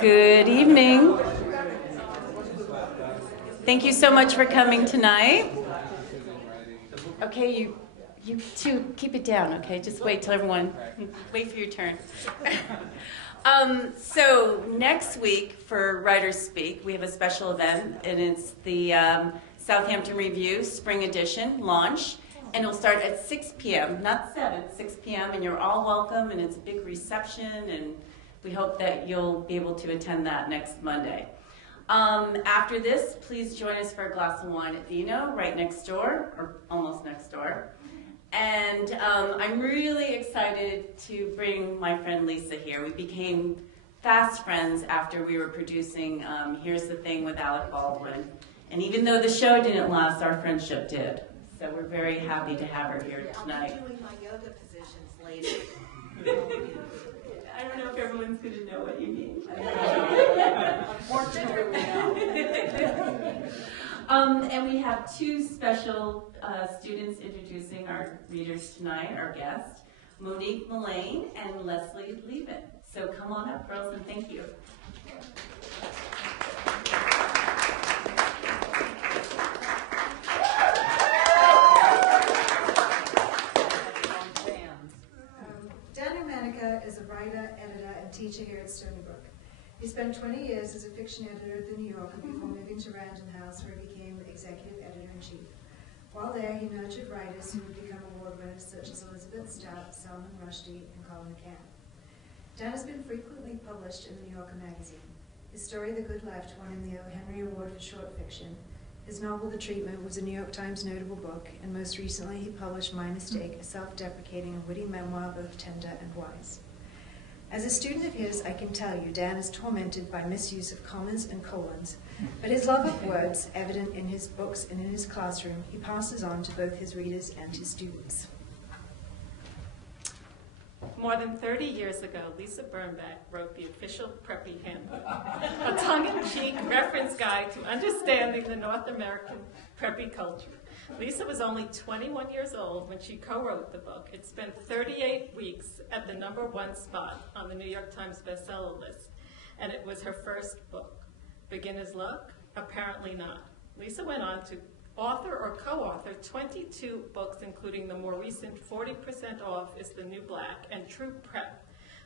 Good evening. Thank you so much for coming tonight. Okay, you two, keep it down, okay? Just wait till everyone, wait for your turn. So next week for Writers Speak, we have a special event, and it's the Southampton Review Spring Edition launch, and it'll start at 6 p.m., not 7, 6 p.m., and you're all welcome, and it's a big reception, and we hope that you'll be able to attend that next Monday. After this, please join us for a glass of wine at Dino, right next door, or almost next door. And I'm really excited to bring my friend Lisa here. We became fast friends after we were producing Here's the Thing with Alec Baldwin. And even though the show didn't last, our friendship did. So we're very happy to have her here tonight. I'll be doing my yoga positions later. I don't know if everyone's going to know what you mean. Unfortunately, And we have two special students introducing our readers tonight, our guests, Monique Mullane and Leslie Levin. So come on up, girls, and thank you. Menaker is a writer, editor, and teacher here at Stony Brook. He spent 20 years as a fiction editor at The New Yorker before moving to Random House, where he became executive editor-in-chief. While there, he nurtured writers who would become award winners such as Elizabeth Stout, Salman Rushdie, and Colin McCann. Dan has been frequently published in The New Yorker magazine. His story, The Good Left, won him the O. Henry Award for short fiction. His novel, The Treatment, was a New York Times notable book, and most recently he published My Mistake, a self-deprecating and witty memoir, both tender and wise. As a student of his, I can tell you, Dan is tormented by misuse of commas and colons, but his love of words, evident in his books and in his classroom, he passes on to both his readers and his students. More than 30 years ago, Lisa Birnbach wrote the official Preppy Handbook, a tongue-in-cheek reference guide to understanding the North American preppy culture. Lisa was only 21 years old when she co-wrote the book. It spent 38 weeks at the #1 spot on the New York Times bestseller list, and it was her first book. Beginner's luck? Apparently not. Lisa went on to author or co-author 22 books, including the more recent 40% Off is the New Black and True Prep.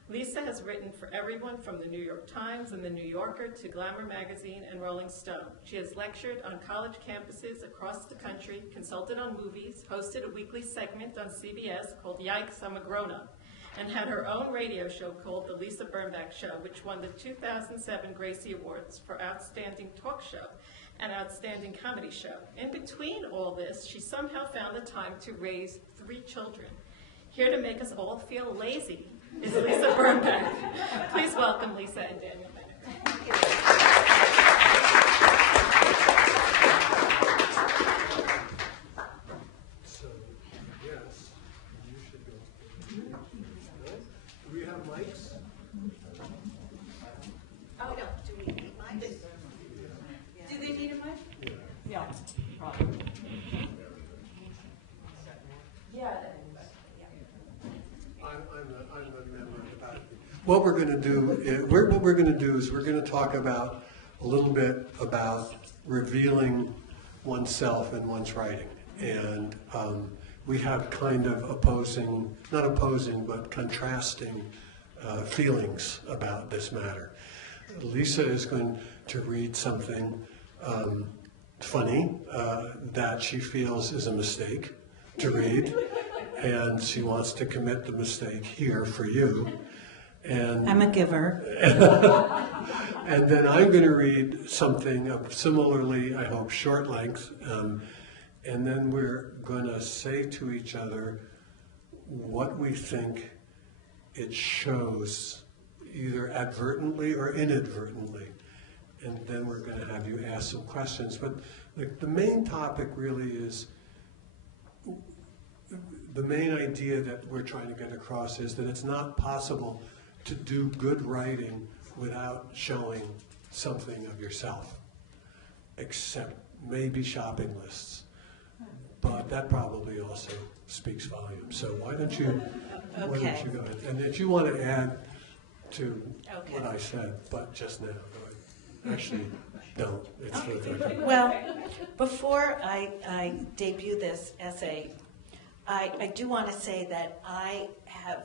Lisa has written for everyone from the New York Times and the New Yorker to Glamour magazine and Rolling Stone. She has lectured on college campuses across the country, consulted on movies, hosted a weekly segment on CBS called Yikes, I'm a Grown-Up, and had her own radio show called The Lisa Birnbach Show, which won the 2007 Gracie Awards for Outstanding Talk Show and Outstanding Comedy Show. In between all this, she somehow found the time to raise 3 children. Here to make us all feel lazy is Lisa Birnbach. Please welcome Lisa and Daniel Menaker. So, yes, you should go. Do we have mics? oh, no, do we need mics? Do they need a mic? Yeah. Yeah. I'm a member of the faculty. What we're going to do is, we're going to talk about a little bit about revealing oneself in one's writing. And we have kind of not opposing, but contrasting feelings about this matter. Lisa is going to read something funny that she feels is a mistake to read, and she wants to commit the mistake here for you. And I'm a giver. and then I'm going to read something of similarly, I hope, short length, and then we're going to say to each other what we think it shows, either advertently or inadvertently. And then we're going to have you ask some questions. But the main topic really is, the main idea that we're trying to get across is that it's not possible to do good writing without showing something of yourself, except maybe shopping lists. But that probably also speaks volumes. So why don't you go ahead? And if you want to add to what I said, but just now. Actually, don't. It's for the third time. Well, before I debut this essay, I do want to say that I have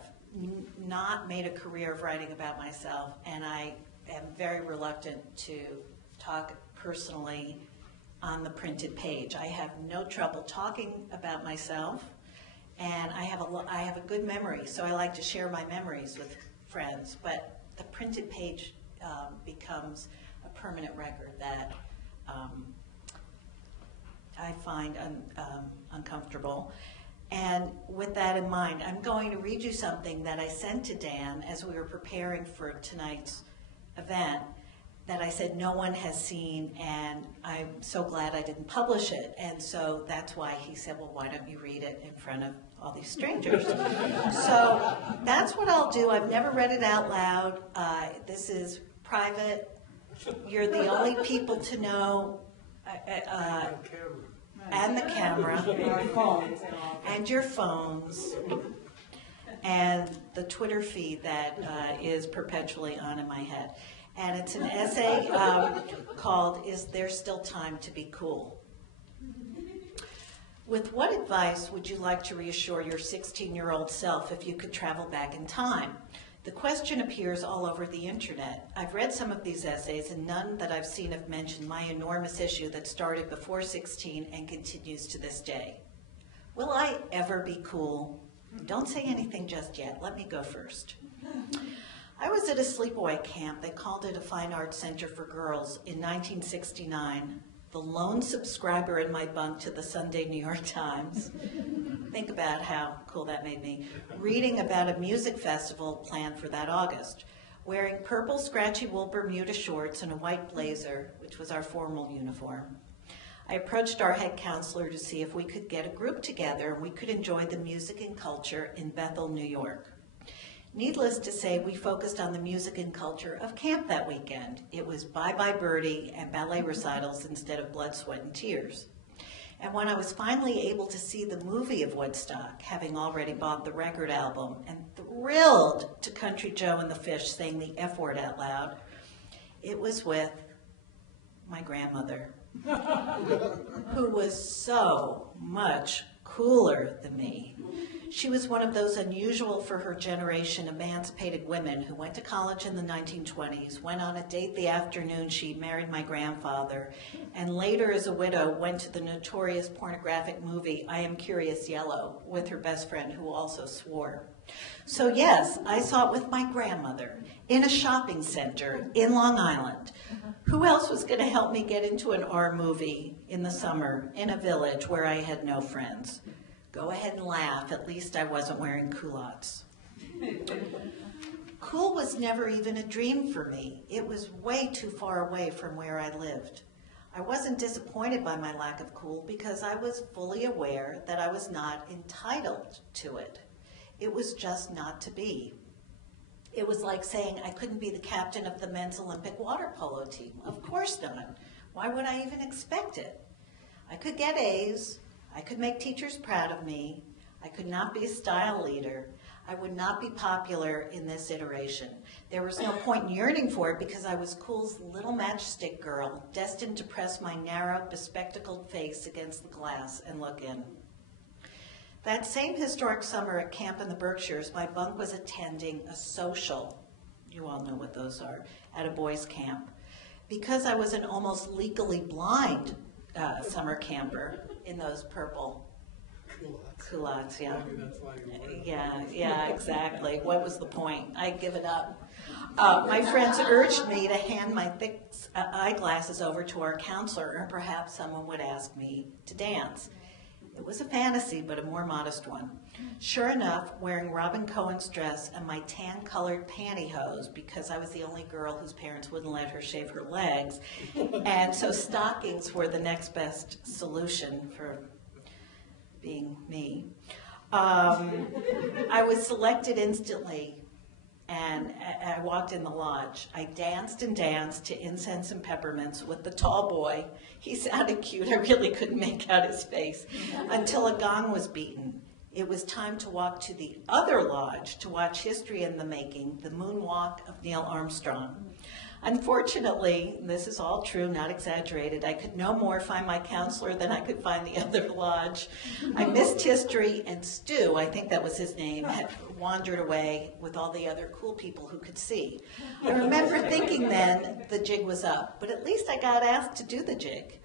not made a career of writing about myself, and I am very reluctant to talk personally on the printed page. I have no trouble talking about myself, and I have a good memory, so I like to share my memories with friends, but the printed page becomes a permanent record that I find uncomfortable. And with that in mind, I'm going to read you something that I sent to Dan as we were preparing for tonight's event that I said no one has seen, and I'm so glad I didn't publish it. And so that's why he said, well, why don't you read it in front of all these strangers? So that's what I'll do. I've never read it out loud. This is private. You're the only people to know. And the camera, and your phones, and the Twitter feed that is perpetually on in my head. And it's an essay called, Is There Still Time to Be Cool? With what advice would you like to reassure your 16-year-old self if you could travel back in time? The question appears all over the internet. I've read some of these essays, and none that I've seen have mentioned my enormous issue that started before 16 and continues to this day. Will I ever be cool? Don't say anything just yet. Let me go first. I was at a sleepaway camp. They called it a fine arts center for girls in 1969. The lone subscriber in my bunk to the Sunday New York Times. Think about how cool that made me. Reading about a music festival planned for that August. Wearing purple scratchy wool Bermuda shorts and a white blazer, which was our formal uniform. I approached our head counselor to see if we could get a group together and we could enjoy the music and culture in Bethel, New York. Needless to say, we focused on the music and culture of camp that weekend. It was Bye Bye Birdie and ballet recitals instead of Blood, Sweat, and Tears. And when I was finally able to see the movie of Woodstock, having already bought the record album and thrilled to Country Joe and the Fish saying the F word out loud, it was with my grandmother, who was so much cooler than me. She was one of those unusual for her generation emancipated women who went to college in the 1920s, went on a date the afternoon she married my grandfather, and later as a widow went to the notorious pornographic movie I Am Curious Yellow with her best friend who also swore. So yes, I saw it with my grandmother in a shopping center in Long Island. Who else was going to help me get into an R movie in the summer in a village where I had no friends? Go ahead and laugh, at least I wasn't wearing culottes. Cool was never even a dream for me. It was way too far away from where I lived. I wasn't disappointed by my lack of cool because I was fully aware that I was not entitled to it. It was just not to be. It was like saying I couldn't be the captain of the men's Olympic water polo team. Of course not. Why would I even expect it? I could get A's. I could make teachers proud of me. I could not be a style leader. I would not be popular in this iteration. There was no point in yearning for it because I was cool's little matchstick girl, destined to press my narrow, bespectacled face against the glass and look in. That same historic summer at camp in the Berkshires, my bunk was attending a social, you all know what those are, at a boys' camp. Because I was an almost legally blind summer camper in those purple culottes, yeah. Yeah, exactly. What was the point? I'd give it up. My friends urged me to hand my thick eyeglasses over to our counselor, and perhaps someone would ask me to dance. It was a fantasy, but a more modest one. Sure enough, wearing Robin Cohen's dress and my tan-colored pantyhose, because I was the only girl whose parents wouldn't let her shave her legs, and so stockings were the next best solution for being me. I was selected instantly, and I walked in the lodge. I danced and danced to Incense and Peppermints with the tall boy. He sounded cute. I really couldn't make out his face until a gong was beaten. It was time to walk to the other lodge to watch history in the making, the moonwalk of Neil Armstrong. Unfortunately, this is all true, not exaggerated, I could no more find my counselor than I could find the other lodge. I missed history, and Stu, I think that was his name, had wandered away with all the other cool people who could see. I remember thinking then the jig was up, but at least I got asked to do the jig.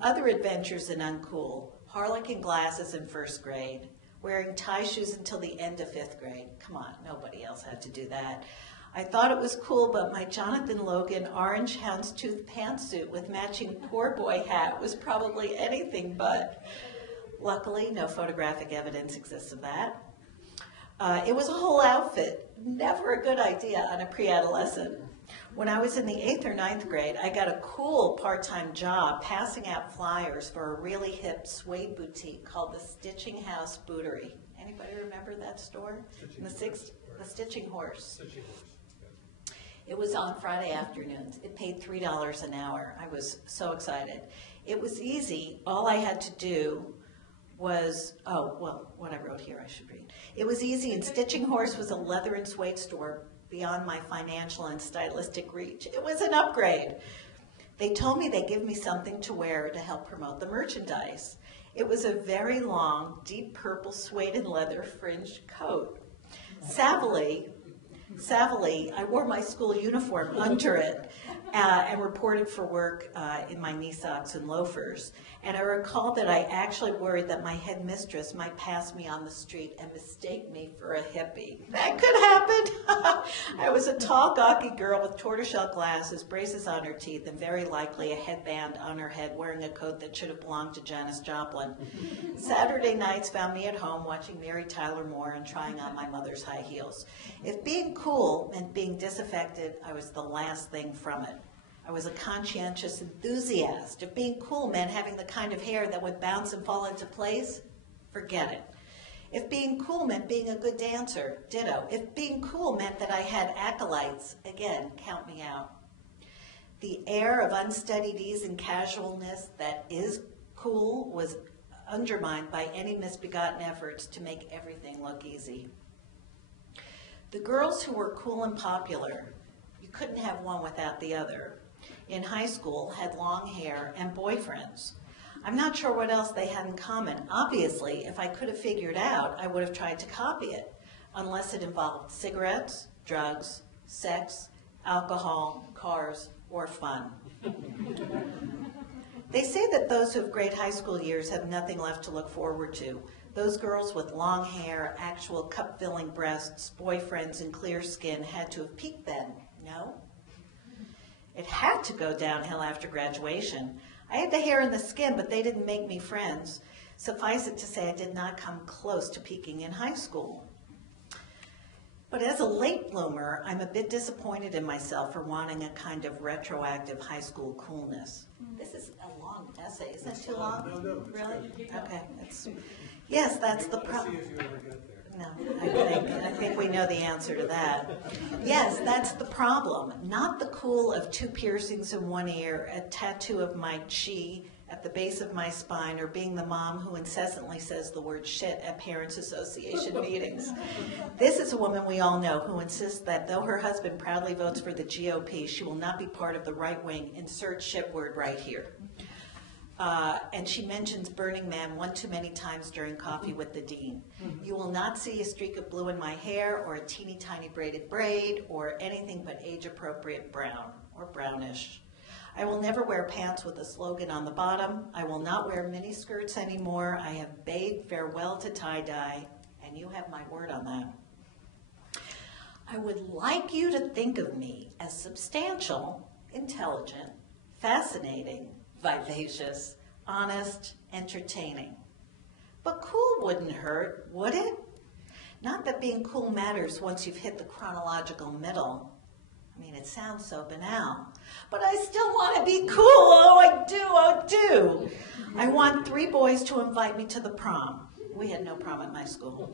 Other adventures in uncool: harlequin glasses in first grade, wearing tie shoes until the end of 5th grade. Come on, nobody else had to do that. I thought it was cool, but my Jonathan Logan orange houndstooth pantsuit with matching poor boy hat was probably anything but. Luckily, no photographic evidence exists of that. It was a whole outfit, never a good idea on a pre-adolescent. When I was in the 8th or 9th grade, I got a cool part-time job passing out flyers for a really hip suede boutique called the Stitching House Bootery. Anybody remember that store? The Stitching Horse. It was on Friday afternoons. It paid $3 an hour. I was so excited. It was easy. All I had to do was, what I wrote here I should read. It was easy, and Stitching Horse was a leather and suede store beyond my financial and stylistic reach. It was an upgrade. They told me they'd give me something to wear to help promote the merchandise. It was a very long, deep purple suede and leather fringed coat. Savvily, I wore my school uniform under it and reported for work in my knee socks and loafers. And I recall that I actually worried that my headmistress might pass me on the street and mistake me for a hippie. That could happen. I was a tall, gawky girl with tortoiseshell glasses, braces on her teeth, and very likely a headband on her head, wearing a coat that should have belonged to Janis Joplin. Saturday nights found me at home watching Mary Tyler Moore and trying on my mother's high heels. If being cool meant being disaffected, I was the last thing from it. I was a conscientious enthusiast. If being cool meant having the kind of hair that would bounce and fall into place, forget it. If being cool meant being a good dancer, ditto. If being cool meant that I had acolytes, again, count me out. The air of unstudied ease and casualness that is cool was undermined by any misbegotten efforts to make everything look easy. The girls who were cool and popular, you couldn't have one without the other, in high school had long hair and boyfriends. I'm not sure what else they had in common. Obviously, if I could have figured out, I would have tried to copy it, unless it involved cigarettes, drugs, sex, alcohol, cars, or fun. They say that those who have great high school years have nothing left to look forward to. Those girls with long hair, actual cup-filling breasts, boyfriends, and clear skin had to have peaked then, no? It had to go downhill after graduation. I had the hair and the skin, but they didn't make me friends. Suffice it to say, I did not come close to peaking in high school. But as a late bloomer, I'm a bit disappointed in myself for wanting a kind of retroactive high school coolness. This is a long essay. Isn't it too long? No. Really? Okay. Yes, that's the problem. See if you ever get there. No, I think we know the answer to that. Yes, that's the problem. Not the cool of 2 piercings in one ear, a tattoo of my chi at the base of my spine, or being the mom who incessantly says the word shit at Parents Association meetings. This is a woman we all know who insists that though her husband proudly votes for the GOP, she will not be part of the right wing. Insert shit word right here. And she mentions Burning Man one too many times during coffee with the dean. You will not see a streak of blue in my hair or a teeny tiny braided braid or anything but age-appropriate brown or brownish. I will never wear pants with a slogan on the bottom. I will not wear mini skirts anymore. I have bade farewell to tie-dye, and you have my word on that. I would like you to think of me as substantial, intelligent, fascinating, vivacious, honest, entertaining. But cool wouldn't hurt, would it? Not that being cool matters once you've hit the chronological middle. I mean, it sounds so banal. But I still want to be cool. Oh, I do. I want 3 boys to invite me to the prom. We had no prom at my school.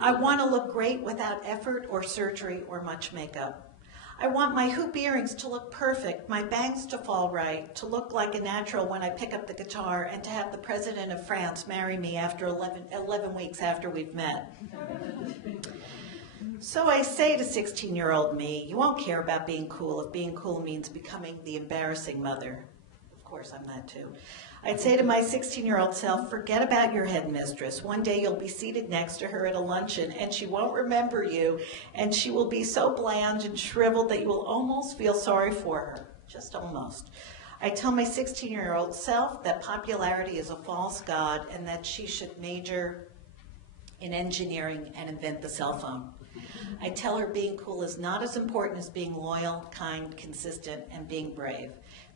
I want to look great without effort or surgery or much makeup. I want my hoop earrings to look perfect, my bangs to fall right, to look like a natural when I pick up the guitar, and to have the President of France marry me after 11 weeks after we've met. So I say to 16-year-old me, you won't care about being cool if being cool means becoming the embarrassing mother. Of course, I'm that too. I'd say to my 16-year-old self, forget about your headmistress. One day you'll be seated next to her at a luncheon, and she won't remember you, and she will be so bland and shriveled that you will almost feel sorry for her. Just almost. I tell my 16-year-old self that popularity is a false god and that she should major in engineering and invent the cell phone. I tell her being cool is not as important as being loyal, kind, consistent, and being brave.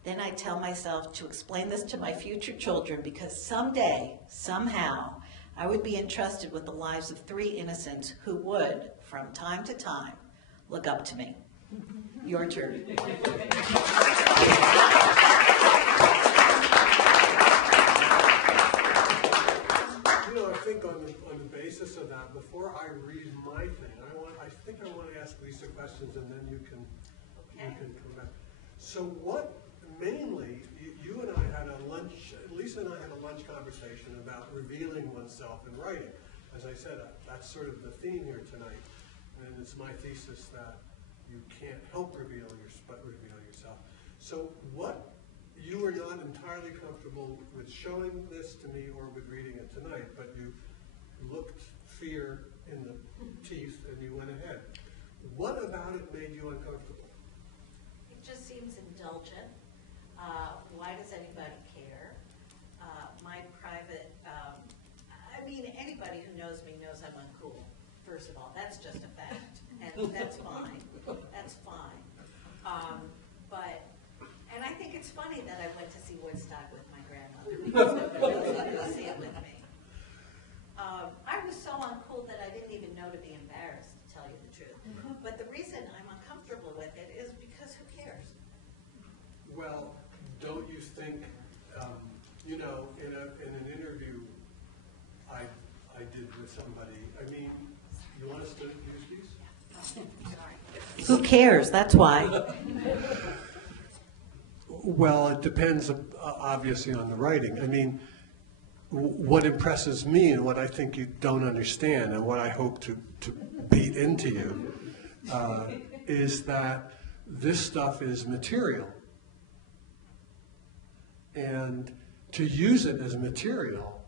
Then I tell myself to explain this to my future children because someday, somehow, I would be entrusted with the lives of 3 innocents who would, from time to time, look up to me. Your turn. I think on the basis of that, before I read my thing, I think I want to ask Lisa questions, and then you can come back. So what mainly you and I had a lunch. Lisa and I had a lunch conversation about revealing oneself in writing. As I said, that's sort of the theme here tonight, and it's my thesis that you can't help reveal yourself. So what? You were not entirely comfortable with showing this to me or with reading it tonight, but you looked fear in the teeth and you went ahead. What about it made you uncomfortable? It just seems indulgent. Why does anybody care? My private, anybody who knows me knows I'm uncool, first of all. That's just a fact, and that's fine. That's fine. And I think it's funny that I went to see Woodstock with my grandmother because nobody else wanted to see it with me. I was so uncool that I didn't even know to be embarrassed, to tell you the truth. But the reason I'm uncomfortable with it is because who cares? Well, don't you think, in an interview I did with somebody, you want us to use these? Who cares? That's why. Well, it depends, obviously, on the writing. What impresses me and what I think you don't understand and what I hope to beat into you is that this stuff is material. And to use it as material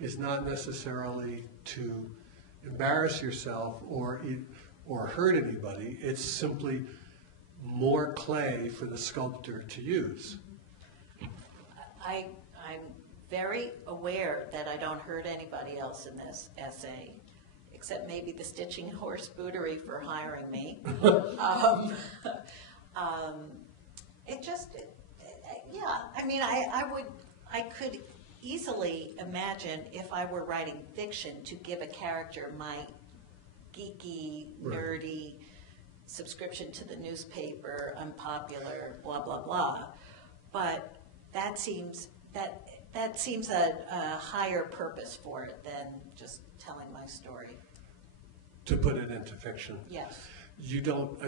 is not necessarily to embarrass yourself or hurt anybody. It's simply more clay for the sculptor to use. I'm very aware that I don't hurt anybody else in this essay, except maybe the stitching horse bootery for hiring me. I could easily imagine if I were writing fiction to give a character my geeky, nerdy subscription to the newspaper, unpopular, blah, blah, blah. But that seems a higher purpose for it than just telling my story. To put it into fiction. Yes. You don't,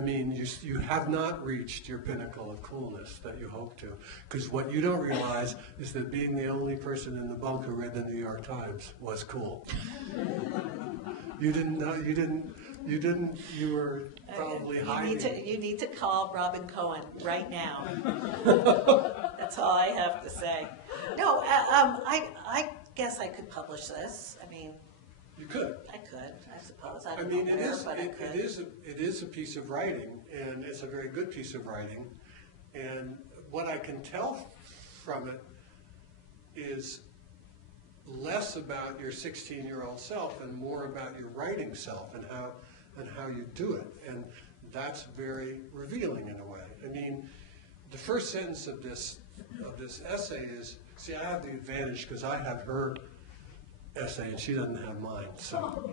you have not reached your pinnacle of coolness that you hope to. Because what you don't realize is that being the only person in the bunk who read the New York Times was cool. You were probably hiding. You need to call Robin Cohen right now. That's all I have to say. No, I guess I could publish this. You could. I could, I suppose. I don't know where, but I could. It is a piece of writing, and it's a very good piece of writing. And what I can tell from it is less about your 16-year-old self and more about your writing self and how you do it. And that's very revealing in a way. The first sentence of this essay is, see, I have the advantage because I have her essay and she doesn't have mine, so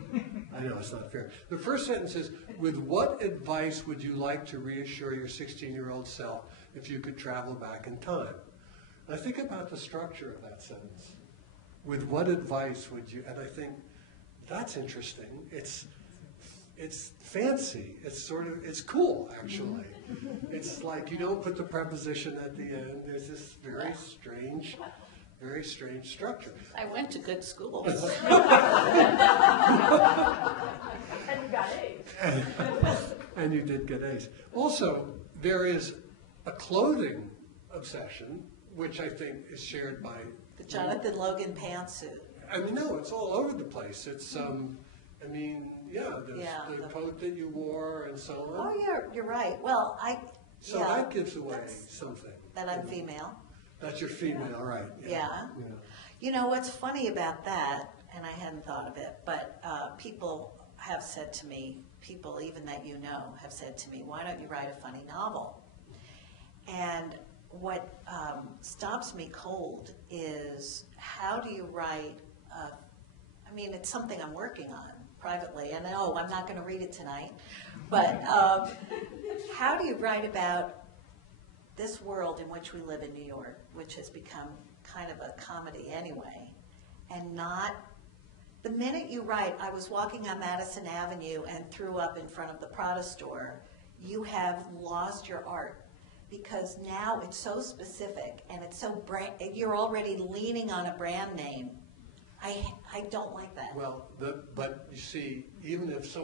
I know it's not fair. The first sentence is, with what advice would you like to reassure your 16-year-old self if you could travel back in time? And I think about the structure of that sentence. With what advice would you, and I think that's interesting. it's fancy. It's cool, actually. It's like you don't put the preposition at the end. There's this very strange structure. I went to good schools. And you got A's. And you did get A's. Also, there is a clothing obsession, which I think is shared by... The Jonathan Logan pantsuit. I mean, no, it's all over the place. It's, I mean, the coat that you wore and so on. Oh, you're right. Well, So that gives away something. That I'm female. That's your female, right. Yeah. You know, what's funny about that, and I hadn't thought of it, but people have said to me, people even that you know have said to me, why don't you write a funny novel? And what stops me cold is how do you write, I mean, it's something I'm working on privately, and I'm not going to read it tonight, but how do you write about this world in which we live in New York, which has become kind of a comedy anyway, and not, the minute you write, I was walking on Madison Avenue and threw up in front of the Prada store, you have lost your art. Because now it's so specific and it's so you're already leaning on a brand name. I don't like that. Well, but you see, even if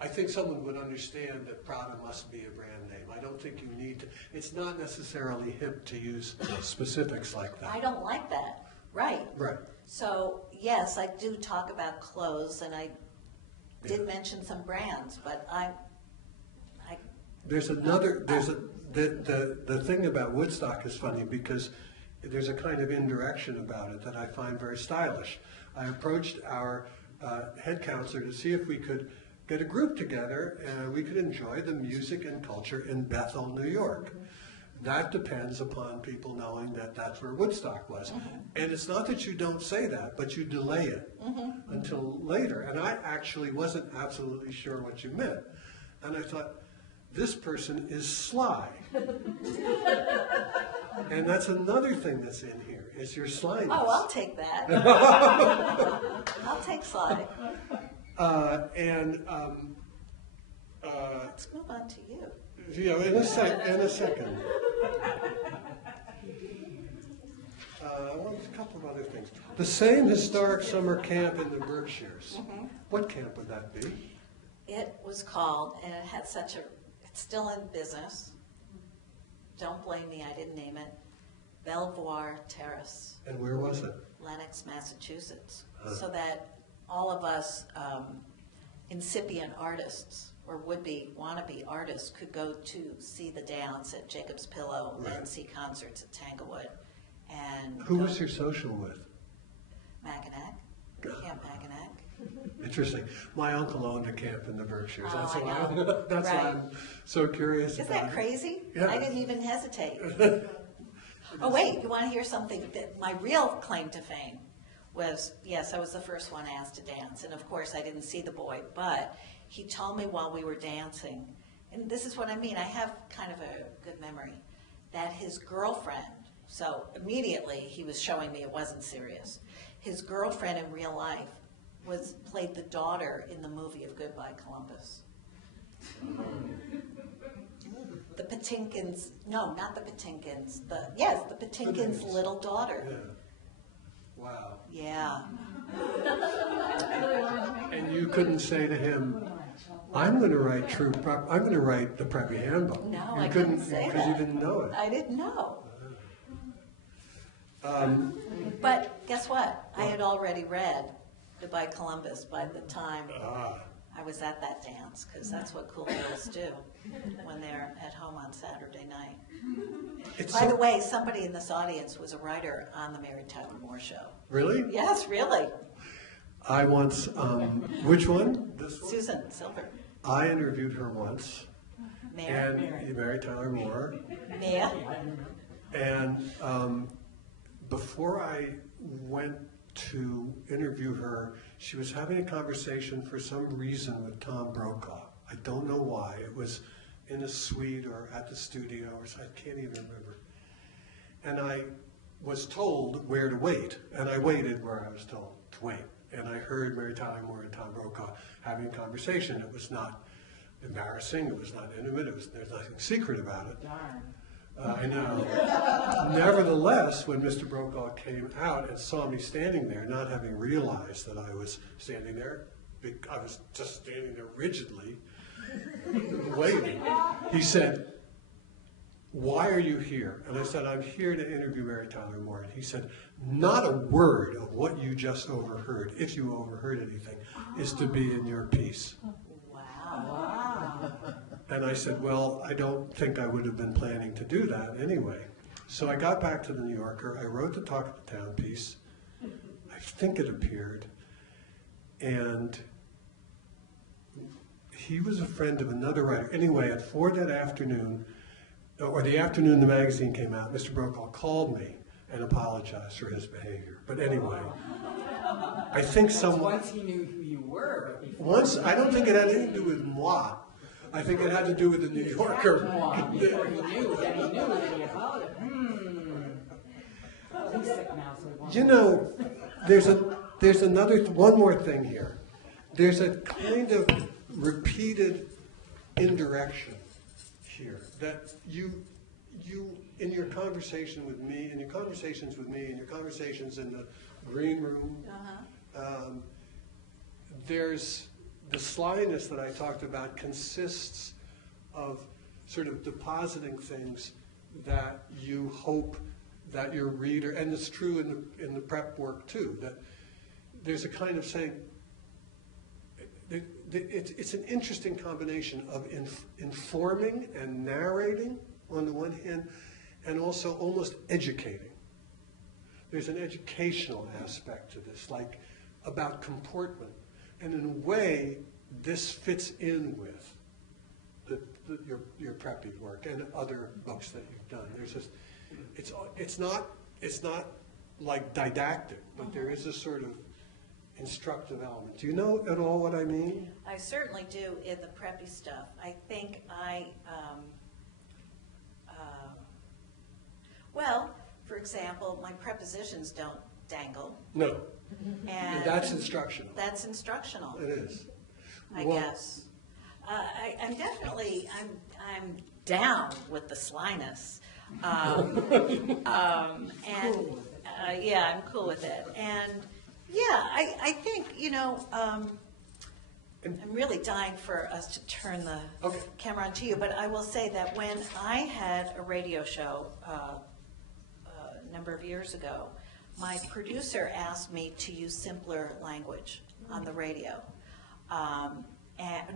I think someone would understand that Prada must be a brand name. I don't think you need to, it's not necessarily hip to use specifics like that. I don't like that. Right. Right. So, yes, I do talk about clothes, and I did mention some brands, but the thing about Woodstock is funny because there's a kind of indirection about it that I find very stylish. I approached our head counselor to see if we could get a group together and we could enjoy the music and culture in Bethel, New York. That depends upon people knowing that that's where Woodstock was. And it's not that you don't say that, but you delay it until later. And I actually wasn't absolutely sure what you meant. And I thought, this person is sly. And that's another thing that's in here, is your slyness. Oh, I'll take that. I'll take sly. Let's move on to you. In a second. A couple of other things. The same historic summer camp in the Berkshires. What camp would that be? It was called, and it had such a, it's still in business. Don't blame me, I didn't name it. Belvoir Terrace. And where was it? Lenox, Massachusetts. So that all of us incipient artists or would-be, wannabe artists could go to see the dance at Jacob's Pillow and see concerts at Tanglewood. And who was your social with? Mackinac, Camp Mackinac. Interesting. My uncle owned a camp in the Berkshires. Oh, That's I why know. that's why I'm so curious Isn't about that crazy? Yeah. I didn't even hesitate. Oh wait, you want to hear something? That my real claim to fame was, yes, I was the first one asked to dance. And of course I didn't see the boy, but he told me while we were dancing, and this is what I mean, I have kind of a good memory, that his girlfriend, so immediately he was showing me it wasn't serious, his girlfriend in real life played the daughter in the movie of Goodbye Columbus. The Patinkins, no, not the Patinkins, the Patinkins' little daughter. Yeah. Wow. Yeah. And you couldn't say to him, I'm going to write I'm going to write the Preppy Handbook. No, you I couldn't say that. because you didn't know it. I didn't know. But guess what? I had already read Goodbye Columbus by the time I was at that dance, because that's what cool girls do when they're at home on Saturday night. By the way, somebody in this audience was a writer on the Mary Tyler Moore Show. Really? Yes, really. I once, which one? This one? Susan Silver. I interviewed her once. Mary. Mary Tyler Moore. Mia. And before I went to interview her, she was having a conversation for some reason with Tom Brokaw. I don't know why. It was in a suite or at the studio, or I can't even remember. And I was told where to wait, and I waited where I was told to wait. and I heard Mary Tyler Moore and Tom Brokaw having a conversation. It was not embarrassing, it was not intimate, there's nothing secret about it. Darn. I know. Nevertheless, when Mr. Brokaw came out and saw me standing there, not having realized that I was standing there, I was just standing there rigidly, waiting. He said, "Why are you here?" And I said, "I'm here to interview Mary Tyler Moore." And he said, "Not a word of what you just overheard, if you overheard anything, is to be in your piece." Wow. And I said, "Well, I don't think I would have been planning to do that anyway." So I got back to the New Yorker. I wrote the Talk of the Town piece. I think it appeared. And he was a friend of another writer. Anyway, at 4 that afternoon, or the afternoon the magazine came out, Mr. Brokaw called me and apologized for his behavior. But anyway, I think someone... Once he knew who you were. Once, I don't think it had anything to do with moi. I think it had to do with the New Yorker. Before he knew that he knew that he apologized. He's sick now, so he won't. You know, there's one more thing here. There's a kind of repeated indirection here that you in your conversation with me, in your conversations with me, in your conversations in the green room, there's the slyness that I talked about consists of sort of depositing things that you hope that your reader, and it's true in the prep work too, that there's a kind of saying, it's an interesting combination of informing and narrating on the one hand, and also almost educating. There's an educational aspect to this, like about comportment. And in a way, this fits in with your preppy work and other books that you've done. There's this, it's not like didactic, but there is a sort of instructive element. Do you know at all what I mean? I certainly do in the preppy stuff. I think well, for example, my prepositions don't dangle. No. And That's instructional. That's instructional, It is. I Well, guess. I'm definitely, I'm down with the slyness. And yeah, I'm cool with it. And yeah, I think, I'm really dying for us to turn the Okay. camera on to you, but I will say that when I had a radio show a number of years ago, my producer asked me to use simpler language on the radio.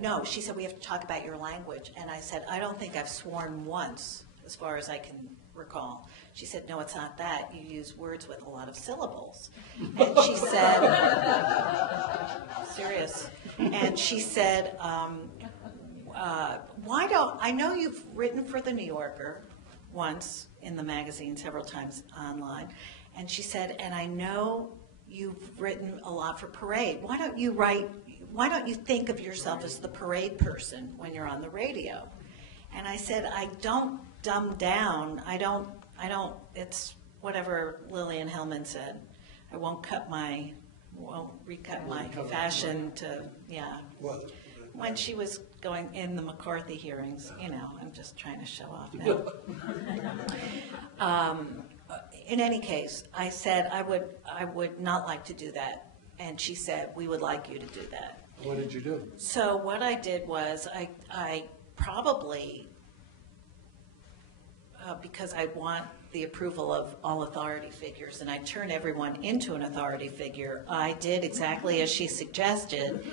No, she said, we have to talk about your language. And I said, I don't think I've sworn once, as far as I can recall. She said, no, it's not that. You use words with a lot of syllables. And she said, serious. And she said, why don't, I know you've written for the New Yorker once in the magazine, several times online. And she said, and I know you've written a lot for Parade. Why don't you think of yourself as the Parade person when you're on the radio? And I said, I don't dumb down. I don't, it's whatever Lillian Hellman said. I won't recut my fashion to, yeah. What? When she was going in the McCarthy hearings, I'm just trying to show off now. In any case, I said I would not like to do that. And she said, we would like you to do that. What did you do? So what I did was I probably, because I want the approval of all authority figures, and I turn everyone into an authority figure, I did exactly as she suggested,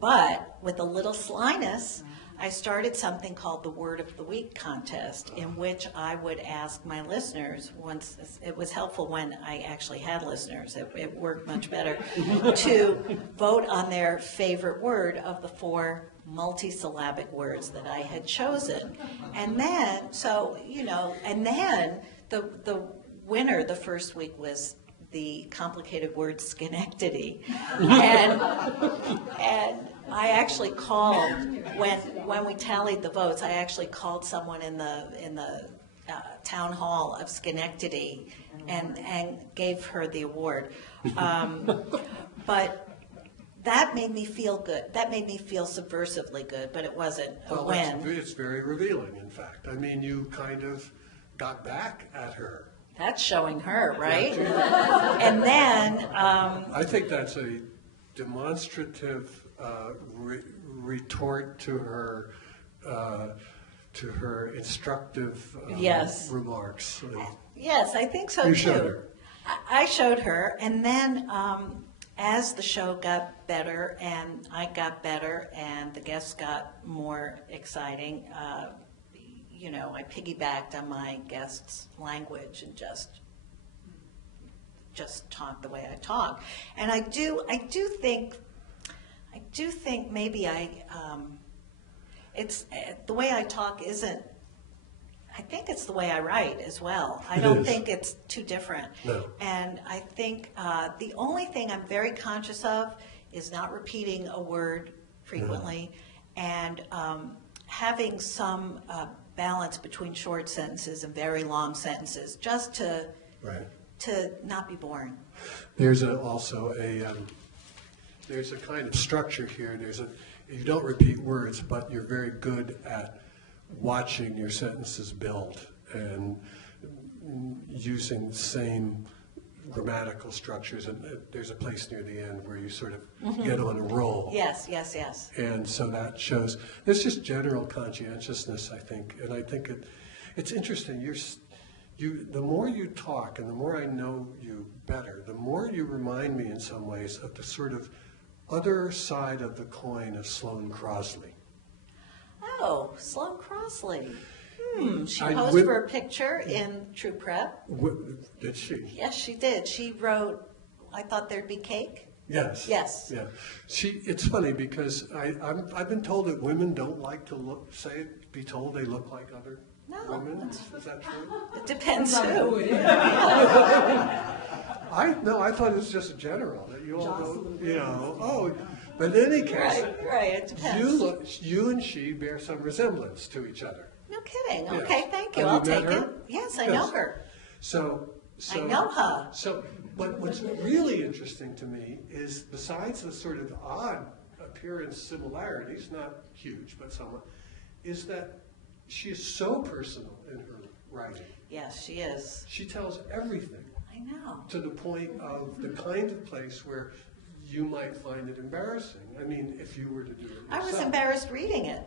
but with a little slyness, I started something called the Word of the Week contest, in which I would ask my listeners, once it was helpful when I actually had listeners, it worked much better, to vote on their favorite word of the 4 multisyllabic words that I had chosen. And then, the winner the first week was the complicated word Schenectady. And I actually called, when we tallied the votes, I actually called someone in the town hall of Schenectady and gave her the award. But that made me feel good. That made me feel subversively good, but it wasn't a Well, win. it's very revealing, in fact. I mean, you kind of got back at her. That's showing her, right? And then, I think that's a demonstrative retort to her instructive Yes. remarks. yes, I think so You too. showed her. I showed her, and then as the show got better, and I got better, and the guests got more exciting, I piggybacked on my guests' language and just talk the way I talk. And I do think maybe it's the way I talk isn't. I think it's the way I write as well. I don't think it's too different. No. And I think the only thing I'm very conscious of is not repeating a word frequently and having some balance between short sentences and very long sentences, just to not be boring. There's also a kind of structure here. You don't repeat words, but you're very good at watching your sentences build and using the same grammatical structures. And there's a place near the end where you sort of get on a roll. Yes. And so that shows, there's just general conscientiousness, I think. And I think it's interesting. The more you talk and the more I know you better, the more you remind me in some ways of the sort of other side of the coin of Sloane Crosley. Oh, Sloane Crosley. She I posed would- for a picture in True Prep. Did she? Yes, she did. She wrote, I thought there'd be cake. Yes. Yes. Yeah. It's funny because I've been told that women don't like to be told they look like other women. Is that true? It depends Who who. it is. I thought it was just general that you all don't, But in any case, Right, it depends. you and she bear some resemblance to each other. No kidding. Yes. Okay, thank you. Have I'll you met take it. her? Yes, I Yes. know her. So I know her. So, but what's really interesting to me is, besides the sort of odd appearance similarities, not huge, but somewhat, is that she is so personal in her writing. Yes, she is. She tells everything I know. to the point of the kind of place where you might find it embarrassing. I mean, if you were to do it yourself. I was embarrassed reading it.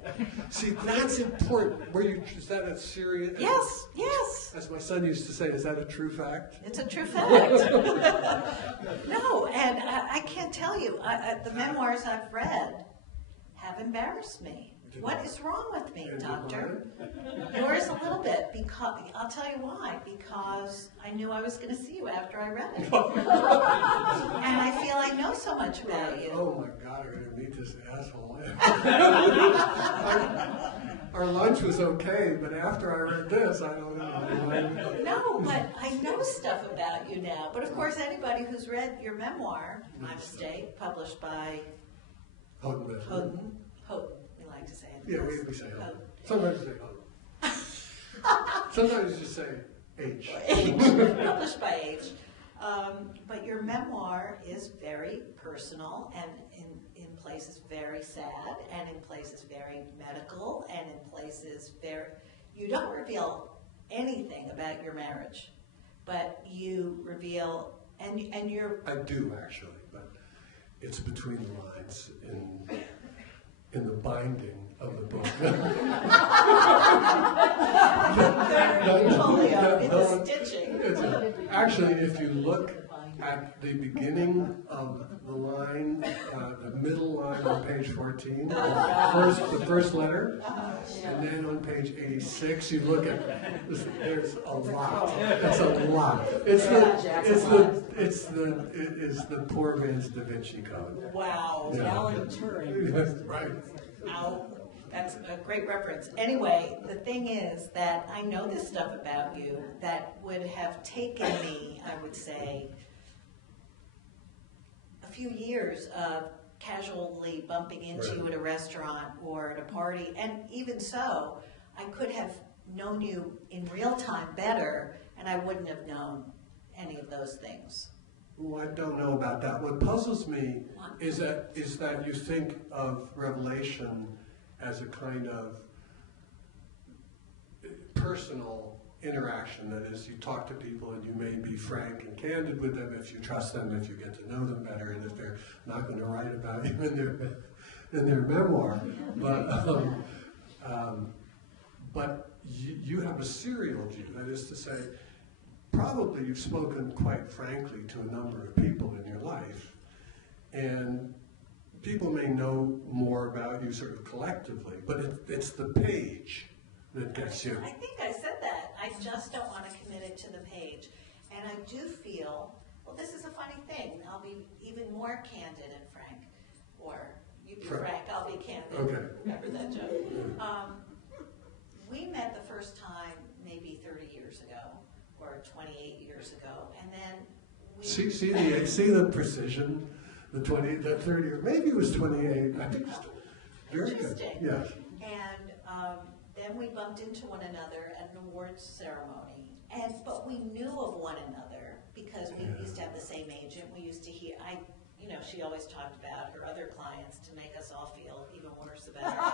See, that's important. Is that a serious? Yes, yes. As my son used to say, is that a true fact? It's a true fact. No, and I can't tell you, the memoirs I've read have embarrassed me. What is wrong with me, And doctor? Yours a little bit, because I'll tell you why. Because I knew I was going to see you after I read it, and I feel I know so much about you. Oh my God, I'm going to meet this asshole. Our lunch was okay, but after I read this, I don't know. No, but I know stuff about you now. But of course, anybody who's read your memoir, My Mistake, published by Houghton. Houghton, we like to say it. Yeah, we say Houghton. Sometimes we say Houghton. Sometimes you just say H. Published by H. But your memoir is very personal and in places very sad and in places very medical and in places you don't reveal anything about your marriage, but you reveal, and you're... I do, actually, but it's between the lines in the binding of the book. in the stitching. Actually, if you look at the beginning of the line, the middle line on page 14, the first letter, and then on page 86, you look at, there's a lot. It's a lot. It is the poor man's Da Vinci Code. Wow. Yeah. Alan Turing. Right. Ow. That's a great reference. Anyway, the thing is that I know this stuff about you that would have taken me, I would say, a few years of casually bumping into you at a restaurant or at a party. And even so, I could have known you in real time better, and I wouldn't have known any of those things. Well, I don't know about that. What puzzles me is that you think of Revelation as a kind of personal interaction. That is, you talk to people and you may be frank and candid with them if you trust them, if you get to know them better, and if they're not going to write about you in their memoir. But you have a serial view. That is to say, probably you've spoken quite frankly to a number of people in your life, and people may know more about you sort of collectively, but it's the page that gets you. I think I said that. I just don't want to commit it to the page. And I do feel, well, this is a funny thing. I'll be even more candid and frank. Or you be frank, I'll be candid. Okay. Remember that joke? We met the first time maybe 30 years ago, or 28 years ago, and then we... See the precision, the 30, or maybe it was 28, I think it's very good. Interesting. Yes. And then we bumped into one another at an awards ceremony, but we knew of one another because we used to have the same agent. We used to hear, she always talked about her other clients to make us all feel even worse about our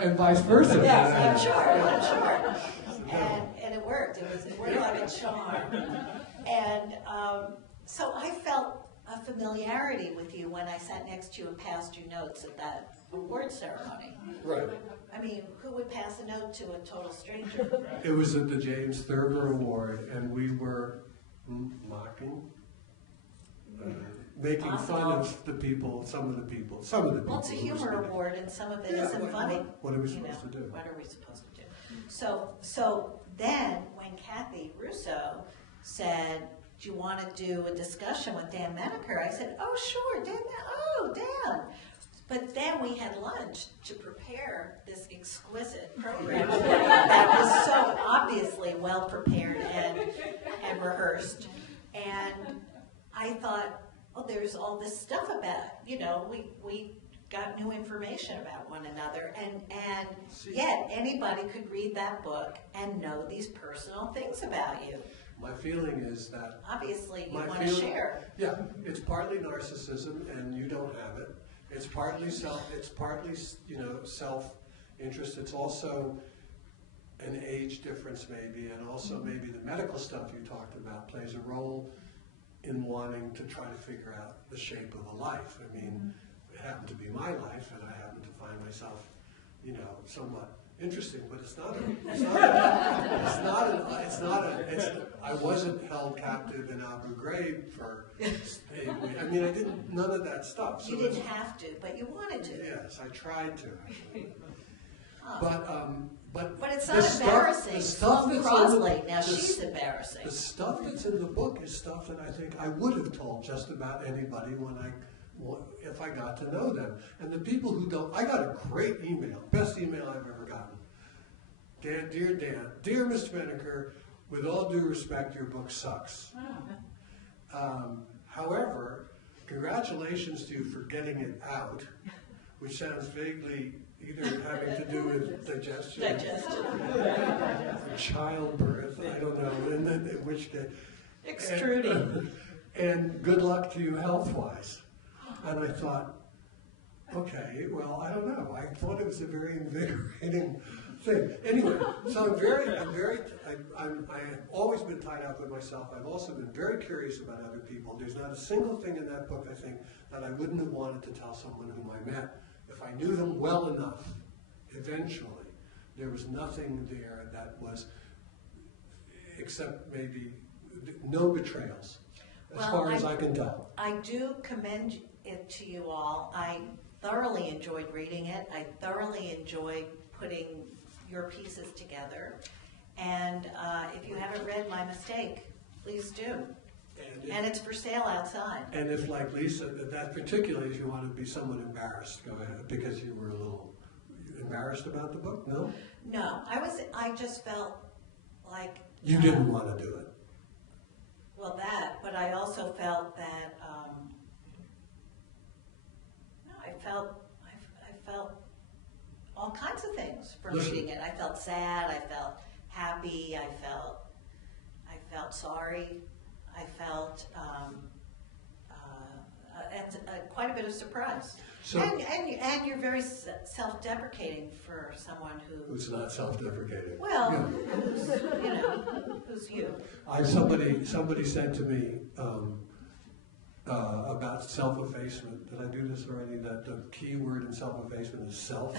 And vice versa. Yes, I'm sure. And it worked. It worked like a charm. And so I felt a familiarity with you when I sat next to you and passed you notes at that award ceremony. Right. I mean, who would pass a note to a total stranger? It was at the James Thurber Award, and we were mocking, making fun of the people, some of the people. Well, it's a humor award, and some of it isn't funny. What are we supposed to do? What are we supposed to do? So then, when Kathy Russo said, do you want to do a discussion with Dan Menaker? I said, oh, sure, Dan. But then we had lunch to prepare this exquisite program that was so obviously well prepared and rehearsed. And I thought, oh, there's all this stuff about, we got new information about one another, and yet anybody could read that book and know these personal things about you. My feeling is that... Obviously, you want to share. Yeah, it's partly narcissism, and you don't have it. It's partly self-interest. It's also an age difference, maybe, and also maybe the medical stuff you talked about plays a role in wanting to try to figure out the shape of a life. I mean, it happened to be my life, and I happen to find myself, somewhat interesting, but I wasn't held captive in Abu Ghraib for 8 weeks. I mean, I didn't, none of that stuff. So you didn't have to, but you wanted to. Yes, I tried to, actually. But it's not embarrassing. The stuff that's Crosley, now she's embarrassing. The stuff that's in the book is stuff that I think I would have told just about anybody if I got to know them. And the people who don't, I got a great email, best email I've ever gotten. Dan, dear Mr. Menaker, with all due respect, your book sucks. However, congratulations to you for getting it out, which sounds vaguely either having to do with digestion. Childbirth, I don't know, in which case. Extruding. And good luck to you health-wise. And I thought, okay, well, I don't know. I thought it was a very invigorating thing. Anyway, so I've always been tied up with myself. I've also been very curious about other people. There's not a single thing in that book, I think, that I wouldn't have wanted to tell someone whom I met. If I knew them well enough, eventually, there was nothing there that was, except maybe no betrayals, as far as I can tell. I do commend it to you all. I thoroughly enjoyed reading it. I thoroughly enjoyed putting your pieces together. And if you haven't read My Mistake, please do. And it's for sale outside. And if, like Lisa, that particularly if you want to be somewhat embarrassed, go ahead, because you were a little embarrassed about the book, no? No, I just felt like... You didn't want to do it. Well, but I also felt that, I felt all kinds of things from reading it. I felt sad, I felt happy, I felt sorry. I felt quite a bit of surprise. So- and you're very self-deprecating for someone Who's not self-deprecating. well, Yeah. who's, who's you. Somebody said to me about self-effacement. Did I do this already? That the key word in self-effacement is self.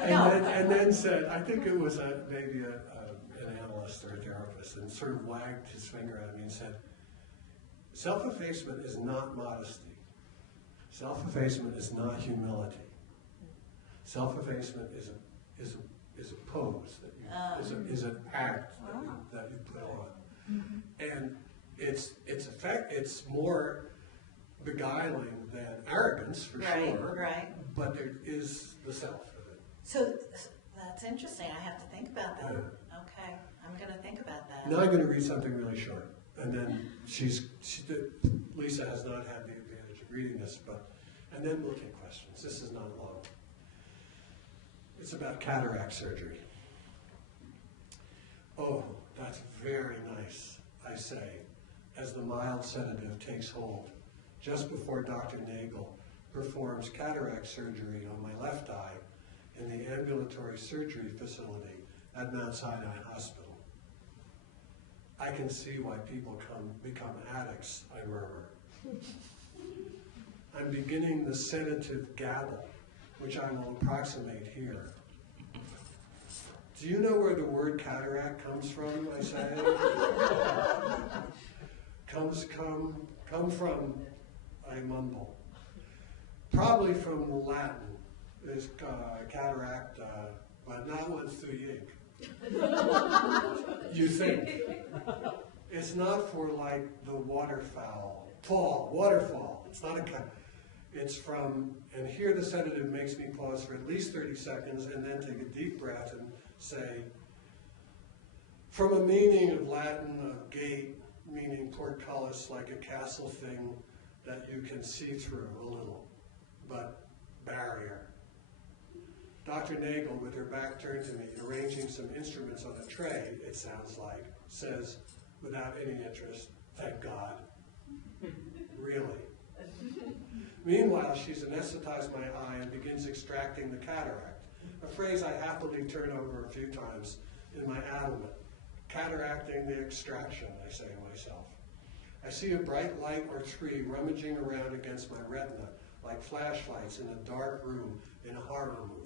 and then said, I think it was maybe an analyst or a therapist, and sort of wagged his finger at me and said, self-effacement is not modesty. Self-effacement is not humility. Self-effacement is a pose that you, is an act that you put on, and it's more beguiling than arrogance for sure. Right. But there is the self of it. So that's interesting. I have to think about that. Yeah. Okay, I'm going to think about that. Now I'm going to read something really short, and then Lisa has not had the advantage of reading this, and then we'll take questions. This is not long. It's about cataract surgery. Oh, that's very nice, I say, as the mild sedative takes hold, just before Dr. Nagel performs cataract surgery on my left eye in the ambulatory surgery facility at Mount Sinai Hospital. I can see why people become addicts, I murmur. I'm beginning the sedative gabble, which I will approximate here. Do you know where the word cataract comes from, I say? Come from, I mumble. Probably from Latin. There's cataract, but not one's through yig. You think. It's not for like the waterfall. It's not a it's from, and here the sedative makes me pause for at least 30 seconds and then take a deep breath and say, from a meaning of Latin of gate, meaning portcullis, like a castle thing that you can see through a little, but barrier. Dr. Nagel, with her back turned to me, arranging some instruments on a tray, it sounds like, says, without any interest, thank God. Really? Meanwhile, she's anesthetized my eye and begins extracting the cataract, a phrase I happily turn over a few times in my addlement. Cataracting the extraction, I say to myself. I see a bright light or three rummaging around against my retina like flashlights in a dark room in a horror movie.